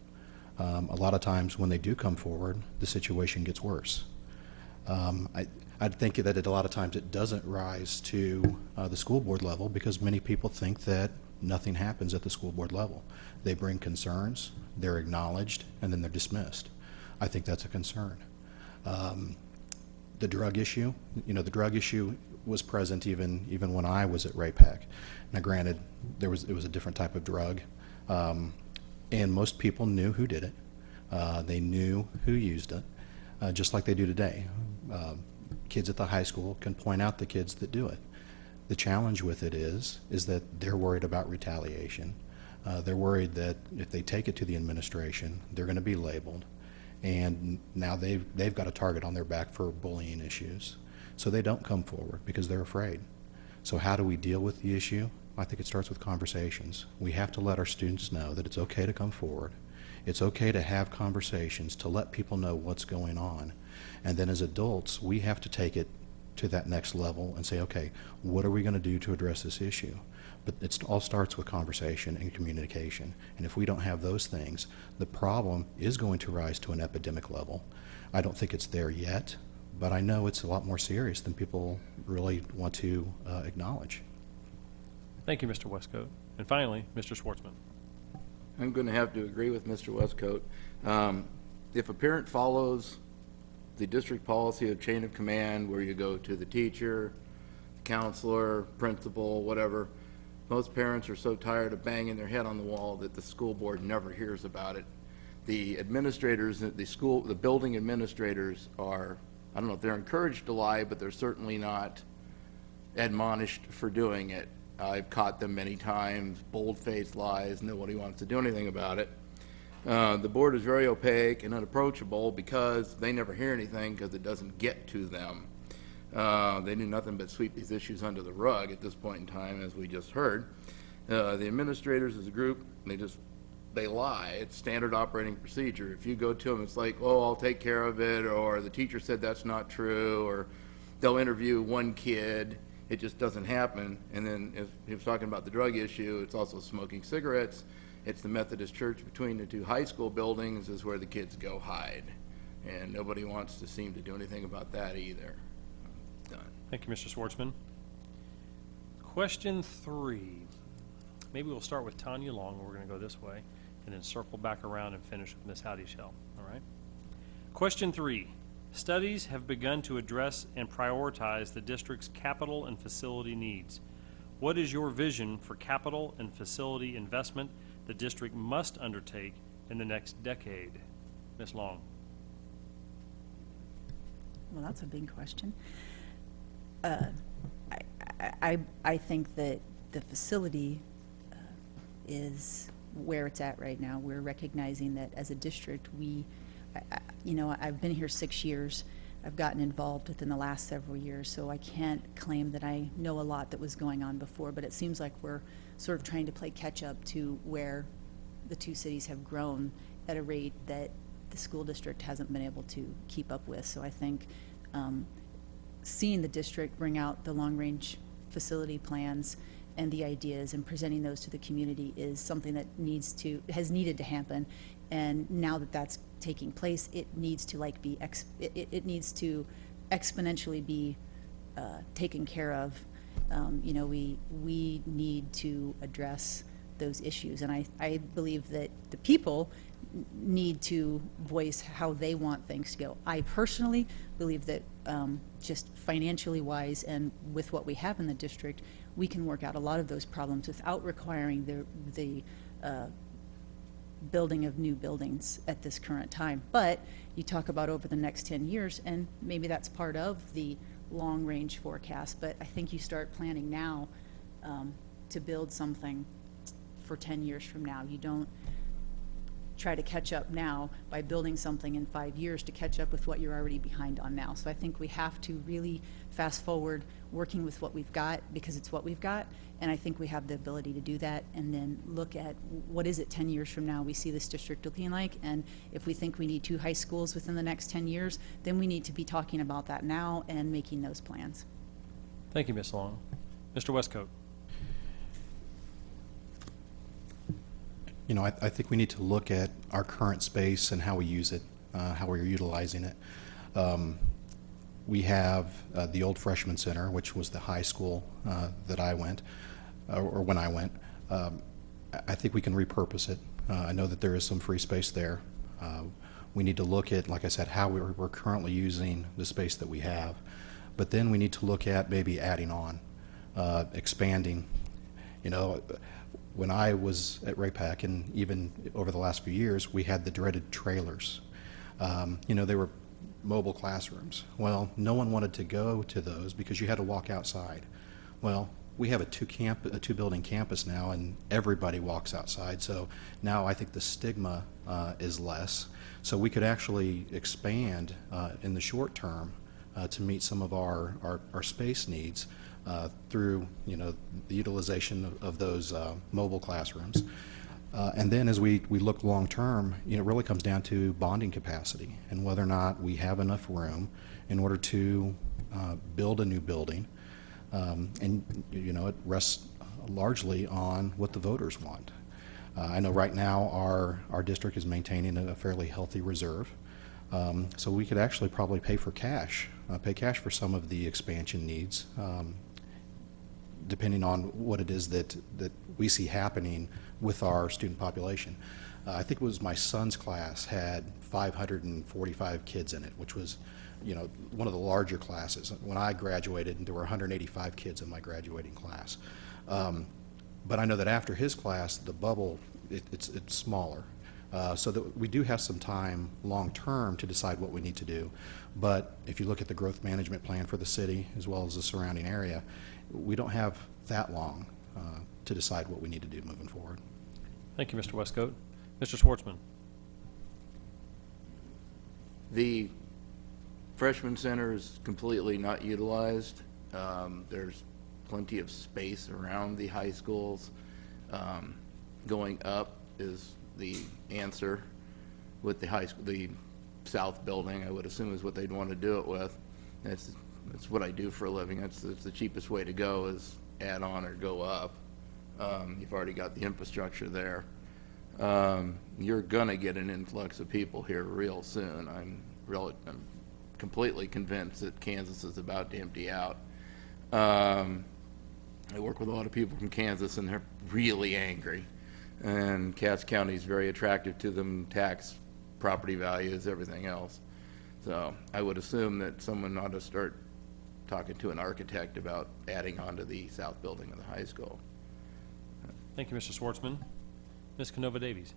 A lot of times, when they do come forward, the situation gets worse. I think that a lot of times it doesn't rise to the school board level because many people think that nothing happens at the school board level. They bring concerns, they're acknowledged, and then they're dismissed. I think that's a concern. The drug issue, the drug issue was present even when I was at RAPAC. Now granted, it was a different type of drug, and most people knew who did it. They knew who used it, just like they do today. Kids at the high school can point out the kids that do it. The challenge with it is that they're worried about retaliation. They're worried that if they take it to the administration, they're going to be labeled, and now they've got a target on their back for bullying issues. So they don't come forward because they're afraid. So how do we deal with the issue? I think it starts with conversations. We have to let our students know that it's okay to come forward. It's okay to have conversations, to let people know what's going on. And then as adults, we have to take it to that next level and say, okay, what are we going to do to address this issue? But it all starts with conversation and communication. And if we don't have those things, the problem is going to rise to an epidemic level. I don't think it's there yet, but I know it's a lot more serious than people really want to acknowledge. Thank you, Mr. Westcoat. And finally, Mr. Schwartzman. I'm going to have to agree with Mr. Westcoat. If a parent follows the district policy of chain of command where you go to the teacher, counselor, principal, whatever, most parents are so tired of banging their head on the wall that the school board never hears about it. The administrators at the building administrators are, I don't know if they're encouraged to lie, but they're certainly not admonished for doing it. I've caught them many times, bold-faced lies, nobody wants to do anything about it. The board is very opaque and unapproachable because they never hear anything because it doesn't get to them. They do nothing but sweep these issues under the rug at this point in time, as we just heard. The administrators as a group, they lie. It's standard operating procedure. If you go to them, it's like, oh, I'll take care of it, or the teacher said that's not true, or they'll interview one kid. It just doesn't happen. And then if he was talking about the drug issue, it's also smoking cigarettes. It's the Methodist church between the two high school buildings is where the kids go hide. And nobody wants to seem to do anything about that either. Done. Thank you, Mr. Schwartzman. Question 3. Maybe we'll start with Tanya Long. We're going to go this way and then circle back around and finish with Ms. Howdy-Shell. All right. Question 3. Studies have begun to address and prioritize the district's capital and facility needs. What is your vision for capital and facility investment the district must undertake in the next decade? Ms. Long. Well, that's a big question. I think that the facility is where it's at right now. We're recognizing that as a district, I've been here 6 years. I've gotten involved within the last several years, so I can't claim that I know a lot that was going on before, but it seems like we're sort of trying to play catch up to where the two cities have grown at a rate that the school district hasn't been able to keep up with. So I think seeing the district bring out the long-range facility plans and the ideas and presenting those to the community is something that has needed to happen. And now that that's taking place, it needs to it needs to exponentially be taken care of. We need to address those issues, and I believe that the people need to voice how they want things to go. I personally believe that just financially wise and with what we have in the district, we can work out a lot of those problems without requiring the building of new buildings at this current time. But you talk about over the next 10 years, and maybe that's part of the long-range forecast, but I think you start planning now to build something for 10 years from now. You don't try to catch up now by building something in 5 years to catch up with what you're already behind on now. So I think we have to really fast forward working with what we've got because it's what we've got. And I think we have the ability to do that and then look at what is it 10 years from now we see this district looking like. And if we think we need 2 high schools within the next 10 years, then we need to be talking about that now and making those plans. Thank you, Ms. Long. Mr. Westcoat. You know, I think we need to look at our current space and how we use it, how we're utilizing it. We have the old freshman center, which was the high school that I went, or when I went. I think we can repurpose it. I know that there is some free space there. We need to look at, like I said, how we're currently using the space that we have. But then we need to look at maybe adding on, expanding. You know, when I was at RAPAC, and even over the last few years, we had the dreaded trailers. You know, they were mobile classrooms. Well, no one wanted to go to those because you had to walk outside. Well, we have a two-building campus now, and everybody walks outside. So now I think the stigma is less. So we could actually expand in the short term to meet some of our space needs through, you know, the utilization of those mobile classrooms. And then as we look long term, you know, it really comes down to bonding capacity and whether or not we have enough room in order to build a new building. And, you know, it rests largely on what the voters want. I know right now our district is maintaining a fairly healthy reserve. So we could actually probably pay cash for some of the expansion needs, depending on what it is that we see happening with our student population. I think it was my son's class had 545 kids in it, which was, you know, one of the larger classes. When I graduated, there were 185 kids in my graduating class. But I know that after his class, the bubble, it's smaller. So that we do have some time long term to decide what we need to do. But if you look at the growth management plan for the city as well as the surrounding area, we don't have that long to decide what we need to do moving forward. Thank you, Mr. Westcoat. Mr. Schwartzman. The freshman center is completely not utilized. There's plenty of space around the high schools. Going up is the answer with the high school. The south building, I would assume, is what they'd want to do it with. That's what I do for a living. That's the cheapest way to go is add on or go up. You've already got the infrastructure there. You're gonna get an influx of people here real soon. I'm completely convinced that Kansas is about to empty out. I work with a lot of people from Kansas, and they're really angry. And Cass County is very attractive to them, tax, property values, everything else. So I would assume that someone ought to start talking to an architect about adding on to the south building of the high school. Thank you, Mr. Schwartzman. Ms. Canova Davies.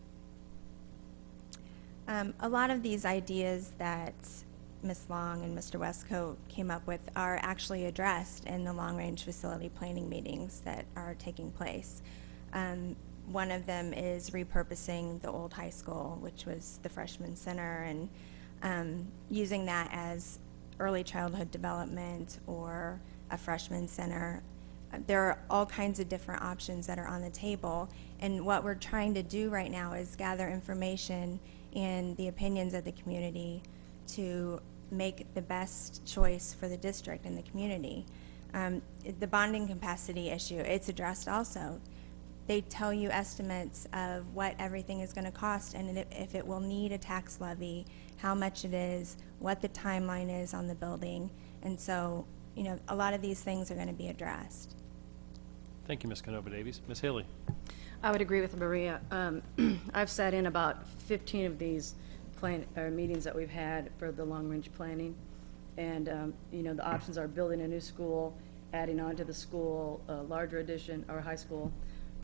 A lot of these ideas that Ms. Long and Mr. Westcoat came up with are actually addressed in the long-range facility planning meetings that are taking place. One of them is repurposing the old high school, which was the freshman center, and using that as early childhood development or a freshman center. There are all kinds of different options that are on the table, and what we're trying to do right now is gather information and the opinions of the community to make the best choice for the district and the community. The bonding capacity issue, it's addressed also. They tell you estimates of what everything is going to cost and if it will need a tax levy, how much it is, what the timeline is on the building. And so, you know, a lot of these things are going to be addressed. Thank you, Ms. Canova Davies. Ms. Haley. I would agree with Maria. I've sat in about 15 of these meetings that we've had for the long-range planning. And, you know, the options are building a new school, adding on to the school, a larger addition or high school,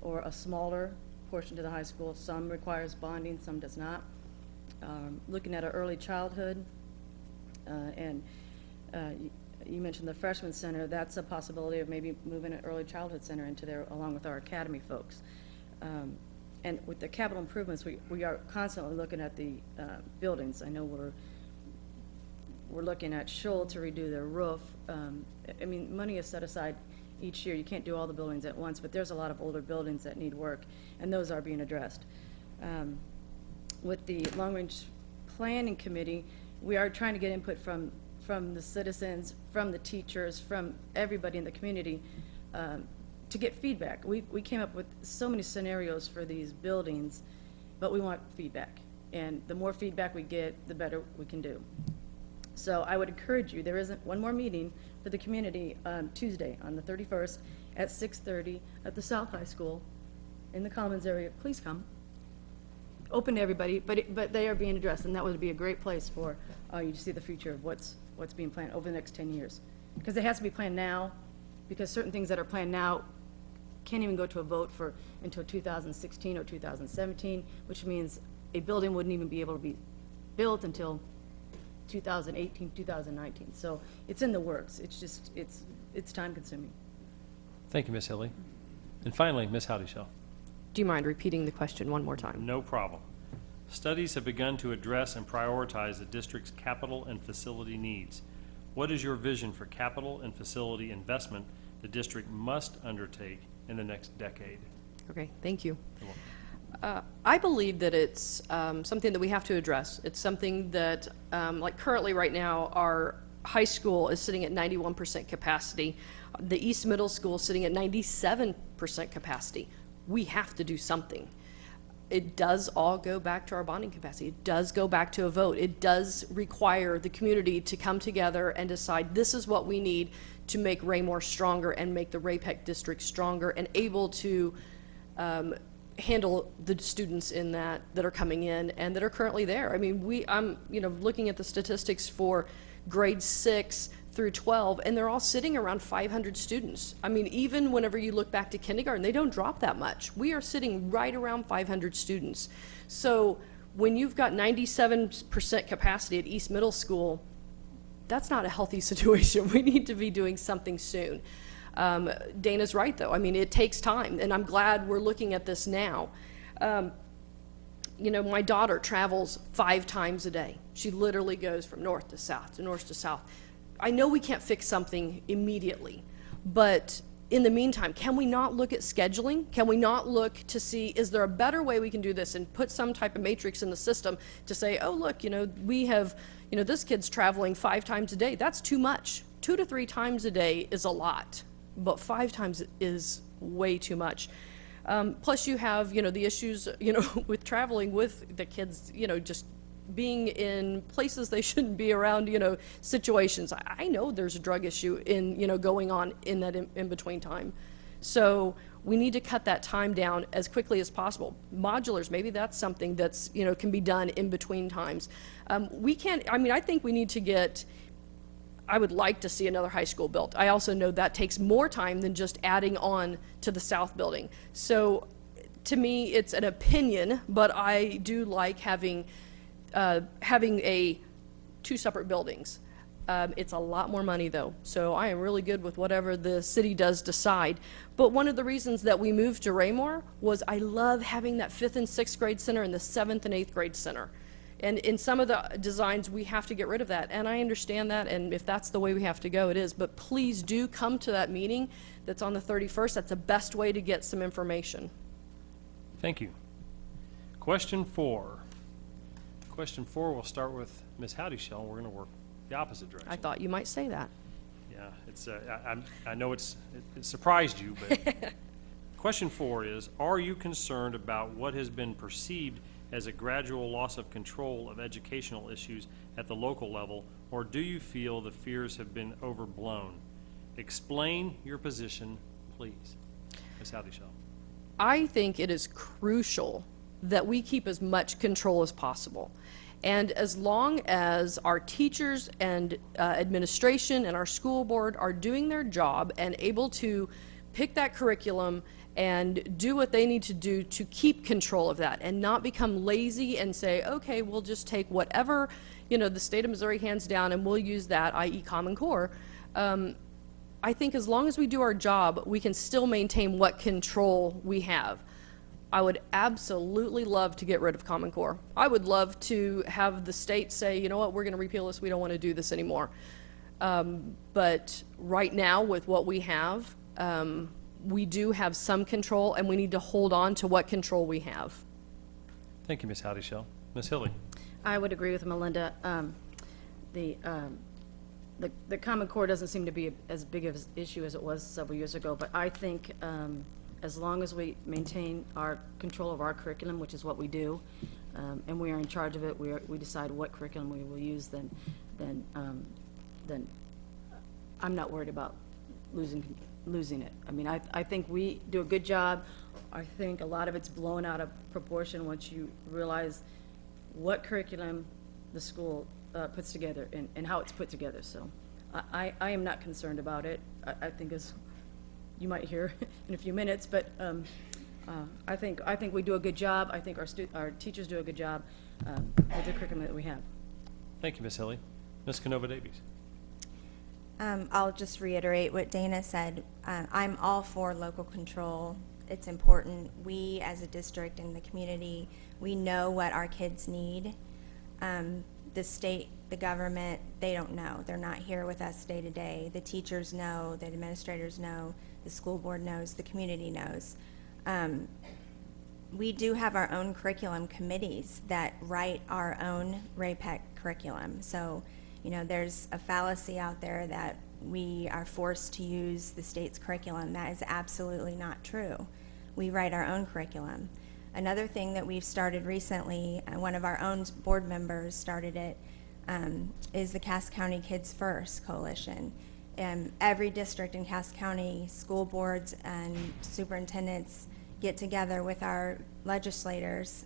or a smaller portion to the high school. Some requires bonding, some does not. Looking at our early childhood, and you mentioned the freshman center, that's a possibility of maybe moving an early childhood center into there along with our academy folks. And with the capital improvements, we are constantly looking at the buildings. I know we're looking at Shoal to redo their roof I mean, money is set aside each year. You can't do all the buildings at once, but there's a lot of older buildings that need work, and those are being addressed. With the long-range planning committee, we are trying to get input from the citizens, from the teachers, from everybody in the community, to get feedback. We came up with so many scenarios for these buildings, but we want feedback. And the more feedback we get, the better we can do. So I would encourage you, there is one more meeting for the community on Tuesday, on the 31st, at 6:30 at the South High School in the Commons area. Please come. Open to everybody, but they are being addressed, and that would be a great place for you to see the future of what's being planned over the next 10 years. Because it has to be planned now, because certain things that are planned now can't even go to a vote until 2016 or 2017, which means a building wouldn't even be able to be built until 2018, 2019. So it's in the works. It's just, it's time consuming. Thank you, Ms. Hilly. And finally, Ms. Howdyshell. Do you mind repeating the question one more time? No problem. Studies have begun to address and prioritize the district's capital and facility needs. What is your vision for capital and facility investment the district must undertake in the next decade? Okay, thank you. I believe that it's something that we have to address. It's something that, like currently right now, our high school is sitting at 91% capacity. The East Middle School is sitting at 97% capacity. We have to do something. It does all go back to our bonding capacity. It does go back to a vote. It does require the community to come together and decide this is what we need to make Raymore stronger and make the Ray-Pec district stronger and able to handle the students in that are coming in and that are currently there. I mean, I'm looking at the statistics for grades 6 through 12, and they're all sitting around 500 students. I mean, even whenever you look back to kindergarten, they don't drop that much. We are sitting right around 500 students. So when you've got 97% capacity at East Middle School, that's not a healthy situation. We need to be doing something soon. Dana's right, though. I mean, it takes time, and I'm glad we're looking at this now. My daughter travels 5 times a day. She literally goes from north to south, to north to south. I know we can't fix something immediately, but in the meantime, can we not look at scheduling? Can we not look to see, is there a better way we can do this and put some type of matrix in the system to say, oh, look, we have, this kid's traveling 5 times a day. That's too much. 2 to 3 times a day is a lot, but 5 times is way too much. Plus you have, the issues, with traveling with the kids, just being in places they shouldn't be around, situations. I know there's a drug issue in, going on in that in-between time. So we need to cut that time down as quickly as possible. Modulars, maybe that's something that's, can be done in between times. I think we need to I would like to see another high school built. I also know that takes more time than just adding on to the south building. So to me, it's an opinion, but I do like having 2 separate buildings. It's a lot more money though, so I am really good with whatever the city does decide. But one of the reasons that we moved to Raymore was I love having that 5th and 6th grade center and the 7th and 8th grade center. And in some of the designs, we have to get rid of that, and I understand that, and if that's the way we have to go, it is. But please do come to that meeting that's on the 31st. That's the best way to get some information. Thank you. Question 4. Question 4, we'll start with Ms. Howdyshell, and we're going to work the opposite direction. I thought you might say that. Yeah, it's, I know it surprised you, but question 4 is, are you concerned about what has been perceived as a gradual loss of control of educational issues at the local level, or do you feel the fears have been overblown? Explain your position, please. Ms. Howdyshell. I think it is crucial that we keep as much control as possible. And as long as our teachers and administration and our school board are doing their job and able to pick that curriculum and do what they need to do to keep control of that and not become lazy and say, okay, we'll just take whatever, the state of Missouri hands down and we'll use that, i.e. Common Core. I think as long as we do our job, we can still maintain what control we have. I would absolutely love to get rid of Common Core. I would love to have the state say, you know what, we're going to repeal this, we don't want to do this anymore. But right now, with what we have, we do have some control, and we need to hold on to what control we have. Thank you, Ms. Howdy-Shell. Ms. Hilly? I would agree with Melinda. The Common Core doesn't seem to be as big of an issue as it was several years ago, but I think as long as we maintain our control of our curriculum, which is what we do, and we are in charge of it, we decide what curriculum we will use, then I'm not worried about losing it. I mean, I think we do a good job. I think a lot of it's blown out of proportion once you realize what curriculum the school puts together and how it's put together. So I am not concerned about it. I think, as you might hear in a few minutes, but I think we do a good job. I think our teachers do a good job with the curriculum that we have. Thank you, Ms. Hilly. Ms. Canova-Davies? I'll just reiterate what Dana said. I'm all for local control. It's important. We, as a district and the community, we know what our kids need. The state, the government, they don't know. They're not here with us day to day. The teachers know, the administrators know, the school board knows, the community knows. We do have our own curriculum committees that write our own RAPEC curriculum. So, you know, there's a fallacy out there that we are forced to use the state's curriculum. That is absolutely not true. We write our own curriculum. Another thing that we've started recently, one of our own board members started it, is the Cass County Kids First Coalition. Every district in Cass County, school boards and superintendents get together with our legislators.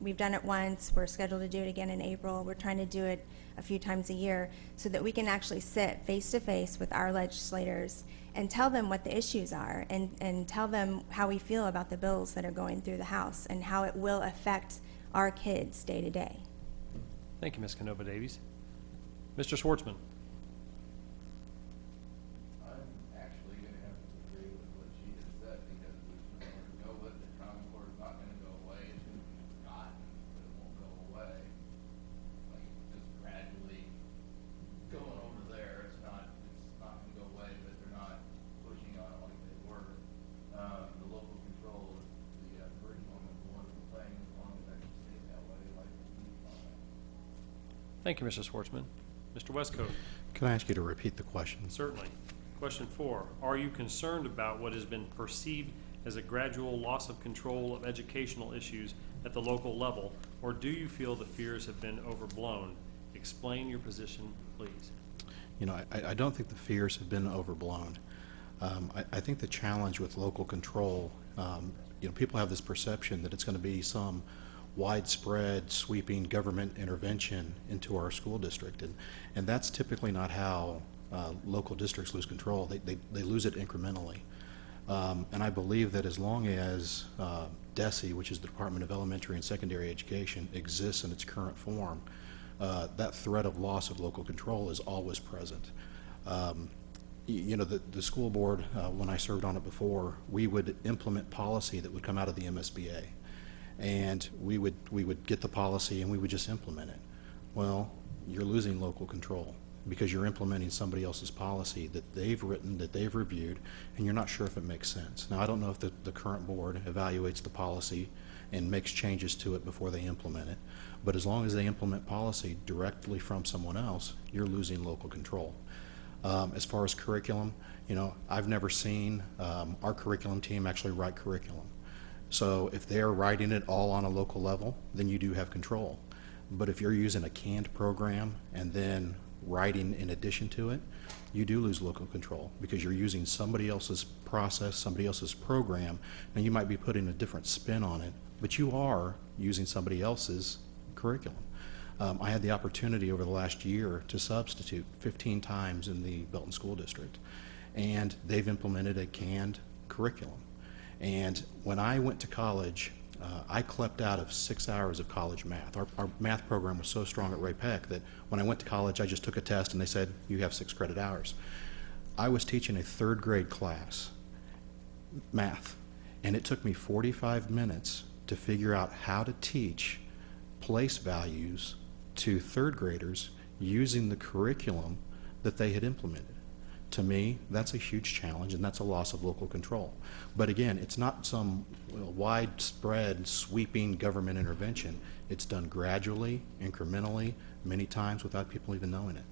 We've done it once. We're scheduled to do it again in April. We're trying to do it a few times a year so that we can actually sit face to face with our legislators and tell them what the issues are and tell them how we feel about the bills that are going through the House and how it will affect our kids day to day. Thank you, Ms. Canova-Davies. Mr. Schwartzman? I'm actually going to have to agree with what she just said, because there's nowhere to go with it. Common Core is not going to go away. It's going to be forgotten, but it won't go away. Like, just gradually going over there. It's not going to go away, but they're not pushing on it like they were. The local control of the curriculum is a wonderful thing, as long as that can stay that way, like we want it. Thank you, Mr. Schwartzman. Mr. Westcott? Can I ask you to repeat the question? Certainly. Question 4, are you concerned about what has been perceived as a gradual loss of control of educational issues at the local level, or do you feel the fears have been overblown? Explain your position, please. You know, I don't think the fears have been overblown. I think the challenge with local control, you know, people have this perception that it's going to be some widespread sweeping government intervention into our school district, and that's typically not how local districts lose control. They lose it incrementally. And I believe that as long as DESE, which is the Department of Elementary and Secondary Education, exists in its current form, that threat of loss of local control is always present. You know, the school board, when I served on it before, we would implement policy that would come out of the MSBA. And we would get the policy and we would just implement it. Well, you're losing local control because you're implementing somebody else's policy that they've written, that they've reviewed, and you're not sure if it makes sense. Now, I don't know if the current board evaluates the policy and makes changes to it before they implement it, but as long as they implement policy directly from someone else, you're losing local control. As far as curriculum, you know, I've never seen our curriculum team actually write curriculum. So if they're writing it all on a local level, then you do have control. But if you're using a canned program and then writing in addition to it, you do lose local control because you're using somebody else's process, somebody else's program, and you might be putting a different spin on it, but you are using somebody else's curriculum. I had the opportunity over the last year to substitute 15 times in the Belton School District, and they've implemented a canned curriculum. And when I went to college, I clept out of 6 hours of college math. Our math program was so strong at RAPEC that when I went to college, I just took a test and they said, you have 6 credit hours. I was teaching a 3rd grade class, math, and it took me 45 minutes to figure out how to teach place values to 3rd graders using the curriculum that they had implemented. To me, that's a huge challenge, and that's a loss of local control. But again, it's not some widespread, sweeping government intervention. It's done gradually, incrementally, many times without people even knowing it.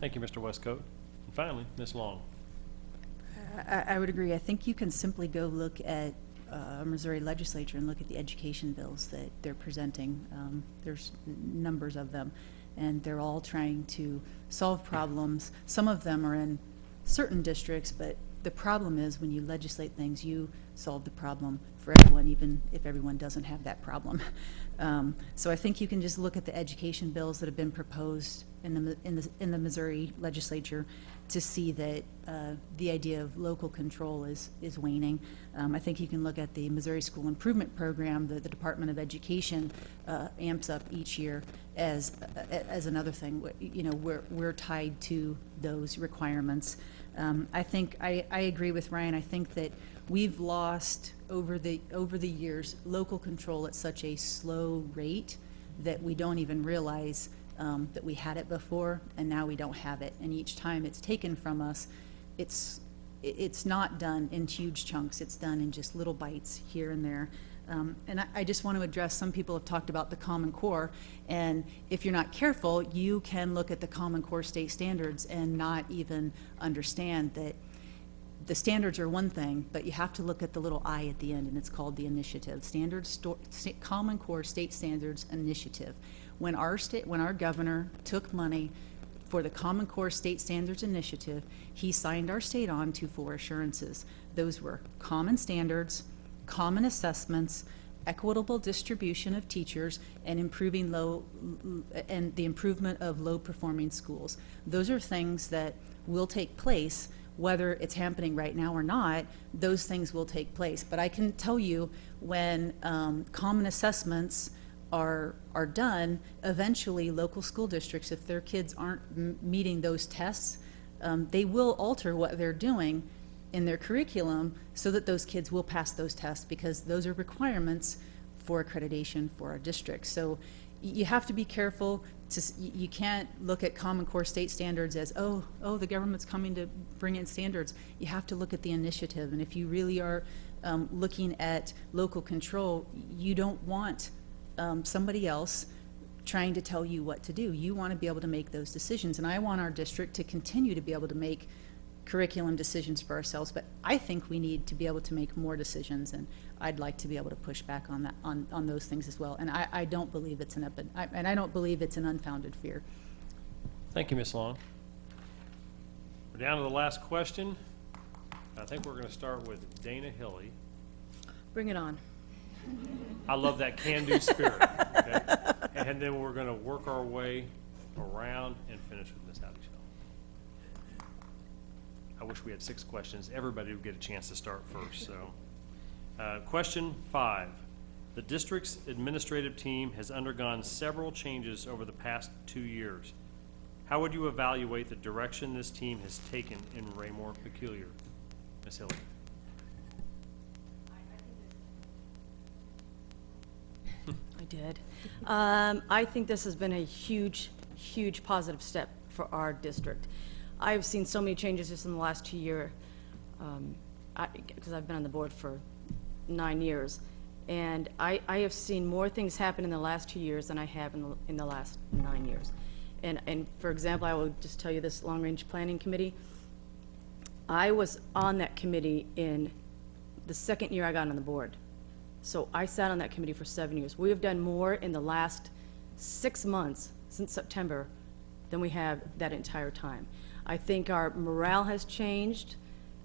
Thank you, Mr. Westcoat. And finally, Ms. Long. I would agree. I think you can simply go look at Missouri legislature and look at the education bills that they're presenting. There's numbers of them, and they're all trying to solve problems. Some of them are in certain districts, but the problem is when you legislate things, you solve the problem for everyone, even if everyone doesn't have that problem. So I think you can just look at the education bills that have been proposed in the Missouri legislature to see that the idea of local control is waning. I think you can look at the Missouri School Improvement Program that the Department of Education amps up each year as another thing. You know, we're tied to those requirements. I think I agree with Ryan. I think that we've lost over the years local control at such a slow rate that we don't even realize that we had it before, and now we don't have it. And each time it's taken from us, it's not done in huge chunks. It's done in just little bites here and there. And I just want to address, some people have talked about the Common Core, and if you're not careful, you can look at the Common Core state standards and not even understand that the standards are one thing, but you have to look at the little I at the end, and it's called the initiative. Common Core State Standards Initiative. When our governor took money for the Common Core State Standards Initiative, he signed our state on to 4 assurances. Those were common standards, common assessments, equitable distribution of teachers, and the improvement of low-performing schools. Those are things that will take place, whether it's happening right now or not. Those things will take place. But I can tell you, when common assessments are done, eventually local school districts, if their kids aren't meeting those tests, they will alter what they're doing in their curriculum so that those kids will pass those tests, because those are requirements for accreditation for our district. So you have to be careful. You can't look at Common Core state standards as, oh, the government's coming to bring in standards. You have to look at the initiative. And if you really are looking at local control, you don't want somebody else trying to tell you what to do. You want to be able to make those decisions. And I want our district to continue to be able to make curriculum decisions for ourselves, but I think we need to be able to make more decisions, and I'd like to be able to push back on that, on those things as well. And I don't believe it's I don't believe it's an unfounded fear. Thank you, Ms. Long. We're down to the last question. I think we're going to start with Dana Hilly. Bring it on. I love that can-do spirit. Okay? And then we're going to work our way around and finish with Ms. Howdy. I wish we had 6 questions. Everybody would get a chance to start first. So, question 5. The district's administrative team has undergone several changes over the past 2 years. How would you evaluate the direction this team has taken in Raymore Peculiar? Ms. Hilly. I did. I think this has been a huge, huge positive step for our district. I've seen so many changes just in the last 2 years, because I've been on the board for 9 years, and I have seen more things happen in the last 2 years than I have in the last 9 years. And for example, I will just tell you this long-range planning committee. I was on that committee in the 2nd year I got on the board. So I sat on that committee for 7 years. We have done more in the last 6 months, since September, than we have that entire time. I think our morale has changed,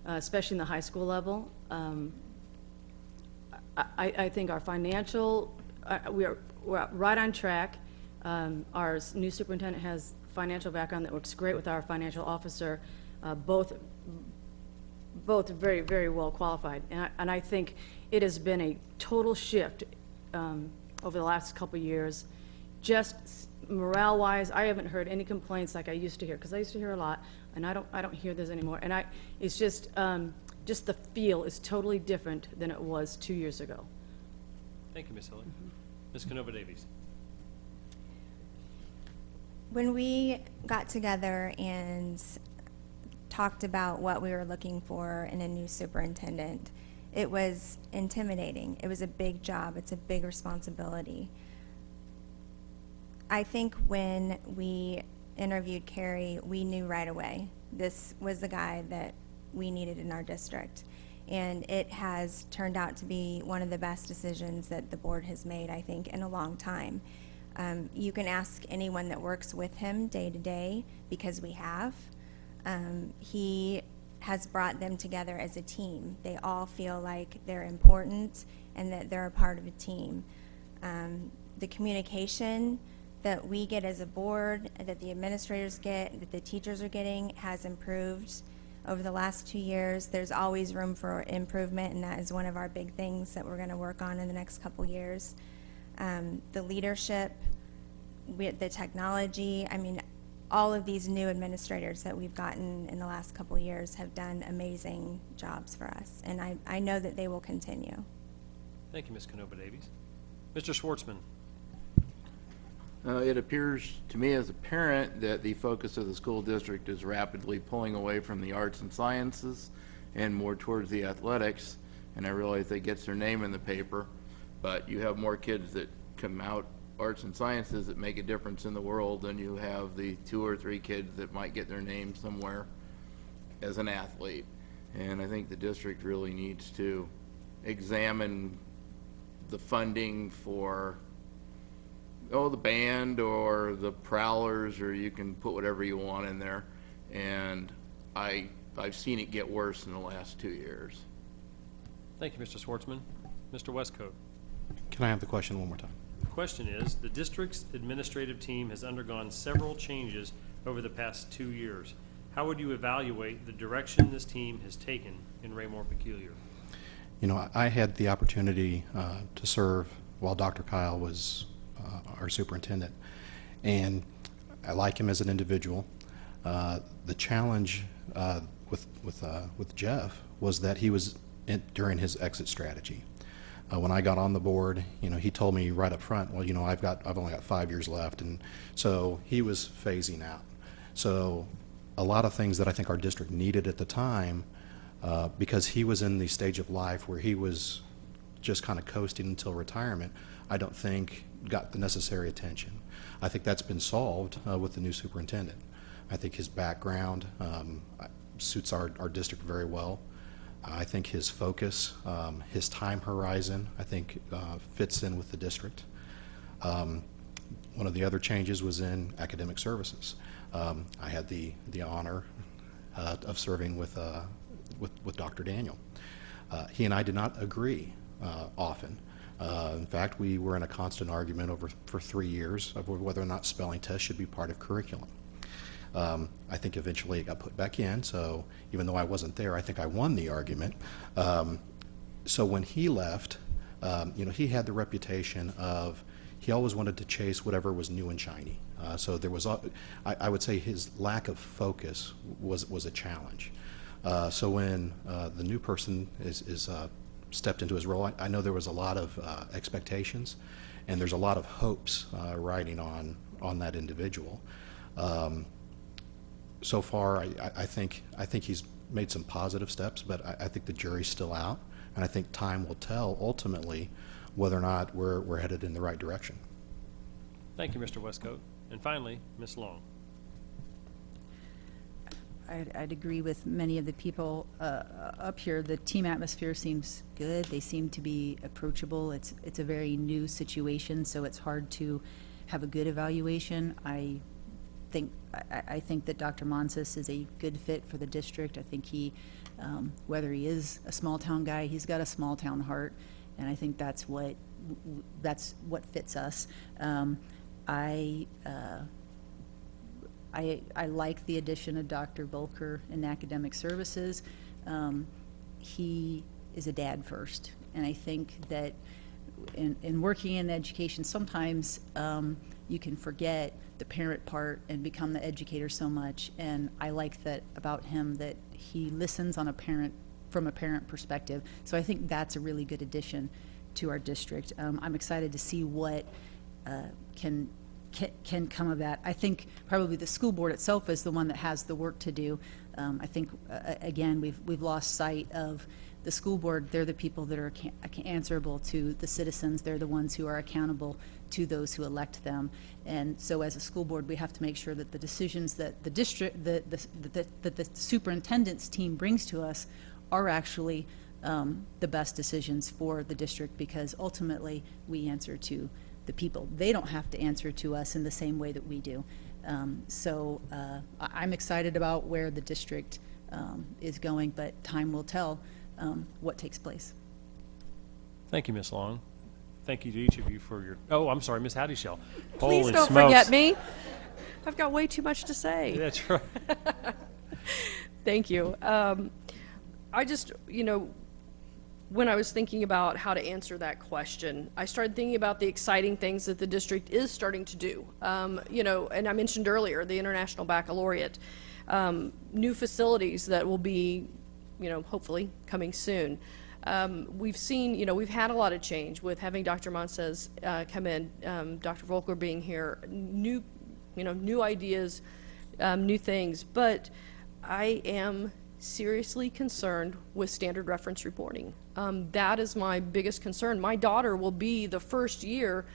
especially in the high school level. I think our financial, we're right on track. Our new superintendent has financial background that works great with our financial officer, both very, very well qualified. And I think it has been a total shift over the last couple of years. Just morale-wise, I haven't heard any complaints like I used to hear, because I used to hear a lot, and I don't hear this anymore. And it's just the feel is totally different than it was 2 years ago. Thank you, Ms. Hilly. Ms. Canova Davies. When we got together and talked about what we were looking for in a new superintendent, it was intimidating. It was a big job. It's a big responsibility. I think when we interviewed Carrie, we knew right away this was the guy that we needed in our district. And it has turned out to be one of the best decisions that the board has made, I think, in a long time. You can ask anyone that works with him day to day, because we have. He has brought them together as a team. They all feel like they're important and that they're a part of a team. The communication that we get as a board, that the administrators get, that the teachers are getting, has improved over the last 2 years. There's always room for improvement, and that is one of our big things that we're going to work on in the next couple years. The leadership, the technology, I mean, all of these new administrators that we've gotten in the last couple years have done amazing jobs for us, and I know that they will continue. Thank you, Ms. Canova Davies. Mr. Schwartzman. It appears to me as a parent that the focus of the school district is rapidly pulling away from the arts and sciences and more towards the athletics. And I realize that gets their name in the paper, but you have more kids that come out arts and sciences that make a difference in the world than you have the 2 or 3 kids that might get their name somewhere as an athlete. And I think the district really needs to examine the funding for the band or the Prowlers, or you can put whatever you want in there. And I've seen it get worse in the last 2 years. Thank you, Mr. Schwartzman. Mr. Westcoat. Can I have the question one more time? The question is, the district's administrative team has undergone several changes over the past 2 years. How would you evaluate the direction this team has taken in Raymore Peculiar? You know, I had the opportunity to serve while Dr. Kyle was our superintendent, and I like him as an individual. The challenge with Jeff was that he was during his exit strategy. When I got on the board, you know, he told me right up front, well, you know, I've only got 5 years left, and so he was phasing out. So a lot of things that I think our district needed at the time, because he was in the stage of life where he was just kind of coasting until retirement, I don't think got the necessary attention. I think that's been solved with the new superintendent. I think his background suits our district very well. I think his focus, his time horizon, I think fits in with the district. One of the other changes was in academic services. I had the honor of serving with Dr. Daniel. He and I did not agree often. In fact, we were in a constant argument for 3 years of whether or not spelling tests should be part of curriculum. I think eventually it got put back in, so even though I wasn't there, I think I won the argument. So when he left, you know, he had the reputation of, he always wanted to chase whatever was new and shiny. So there was, I would say his lack of focus was a challenge. So when the new person is stepped into his role, I know there was a lot of expectations, and there's a lot of hopes riding on that individual. So far, I think he's made some positive steps, but I think the jury's still out, and I think time will tell ultimately whether or not we're headed in the right direction. Thank you, Mr. Westcoat. And finally, Ms. Long. I'd agree with many of the people up here. The team atmosphere seems good. They seem to be approachable. It's a very new situation, so it's hard to have a good evaluation. I think that Dr. Monsis is a good fit for the district. I think he, whether he is a small town guy, he's got a small town heart, and I think that's what fits us. I like the addition of Dr. Volker in academic services. He is a dad first, and I think that in working in education, sometimes you can forget the parent part and become the educator so much, and I like that about him, that he listens from a parent perspective. So I think that's a really good addition to our district. I'm excited to see what can can come of that. I think probably the school board itself is the one that has the work to do. I think, again, we've lost sight of the school board. They're the people that are answerable to the citizens. They're the ones who are accountable to those who elect them. And so as a school board, we have to make sure that the decisions that the district, that the superintendent's team brings to us are actually the best decisions for the district, because ultimately we answer to the people. They don't have to answer to us in the same way that we do. I'm excited about where the district is going, but time will tell what takes place. Thank you, Ms. Long. Thank you to each of you for your, oh, I'm sorry, Ms. Hattishell. Please Holy don't smokes. forget me. I've got way too much to say. That's right. Thank you. I just, when I was thinking about how to answer that question, I started thinking about the exciting things that the district is starting to do. And I mentioned earlier the International Baccalaureate, new facilities that will be, hopefully coming soon. We've seen, we've had a lot of change with having Dr. Montez come in, Dr. Volker being here, new ideas, new things. But I am seriously concerned with standard reference reporting. That is my biggest concern. My daughter will be the first year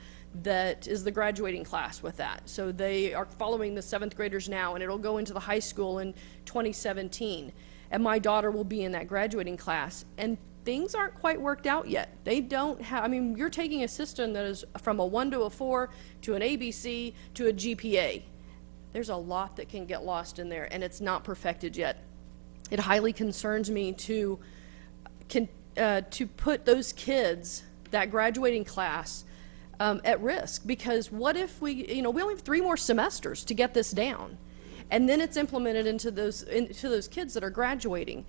that is the graduating class with that. So they are following the 7th graders now, and it'll go into the high school in 2017. And my daughter will be in that graduating class. And things aren't quite worked out yet. They don't have, you're taking a system that is from a 1 to a 4 to an ABC to a GPA. There's a lot that can get lost in there, and it's not perfected yet. It highly concerns me to put those kids, that graduating class, at risk, because what if we only have 3 more semesters to get this down, and then it's implemented into those kids that are graduating.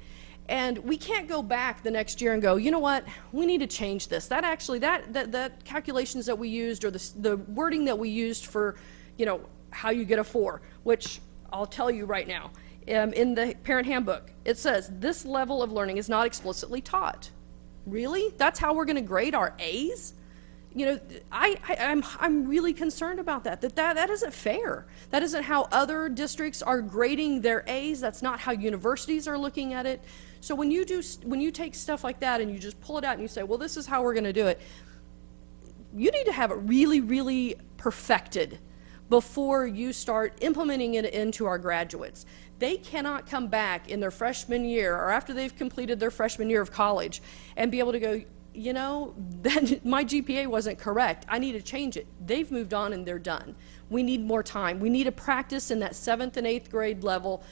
And we can't go back the next year and go, you know what, we need to change this. That actually, that calculations that we used, or the wording that we used for, how you get a 4, which I'll tell you right now, in the parent handbook, it says this level of learning is not explicitly taught. Really? That's how we're going to grade our A's? I'm really concerned about that isn't fair. That isn't how other districts are grading their A's. That's not how universities are looking at it. So when you take stuff like that and you just pull it out and you say, well, this is how we're going to do it, you need to have it really, really perfected before you start implementing it into our graduates. They cannot come back in their freshman year or after they've completed their freshman year of college and be able to go, my GPA wasn't correct. I need to change it. They've moved on and they're done. We need more time. We need to practice in that 7th and 8th grade level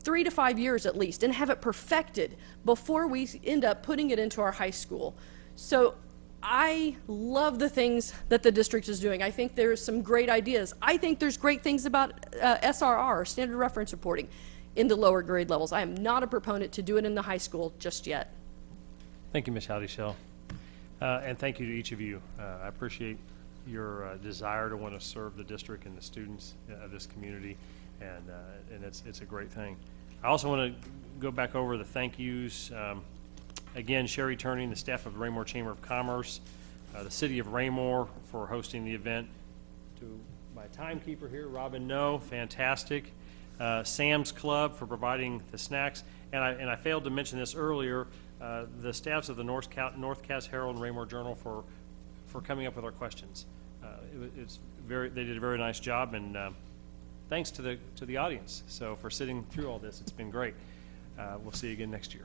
3 to 5 years at least, and have it perfected before we end up putting it into our high school. So I love the things that the district is doing. I think there's some great ideas. I think there's great things about SRR, standard reference reporting, in the lower grade levels. I am not a proponent to do it in the high school just yet. Thank you, Ms. Hattishell. And thank you to each of you. I appreciate your desire to want to serve the district and the students of this community, and it's a great thing. I also want to go back over the thank yous. Again, Sherry Turning, the staff of the Raymore Chamber of Commerce, the City of Raymore for hosting the event, to my timekeeper here, Robin No, fantastic, Sam's Club for providing the snacks, and I failed to mention this earlier, the staffs of the North Cass Herald and Raymore Journal for coming up with our questions. They did a very nice job, and thanks to the audience. So for sitting through all this, it's been great. We'll see you again next year.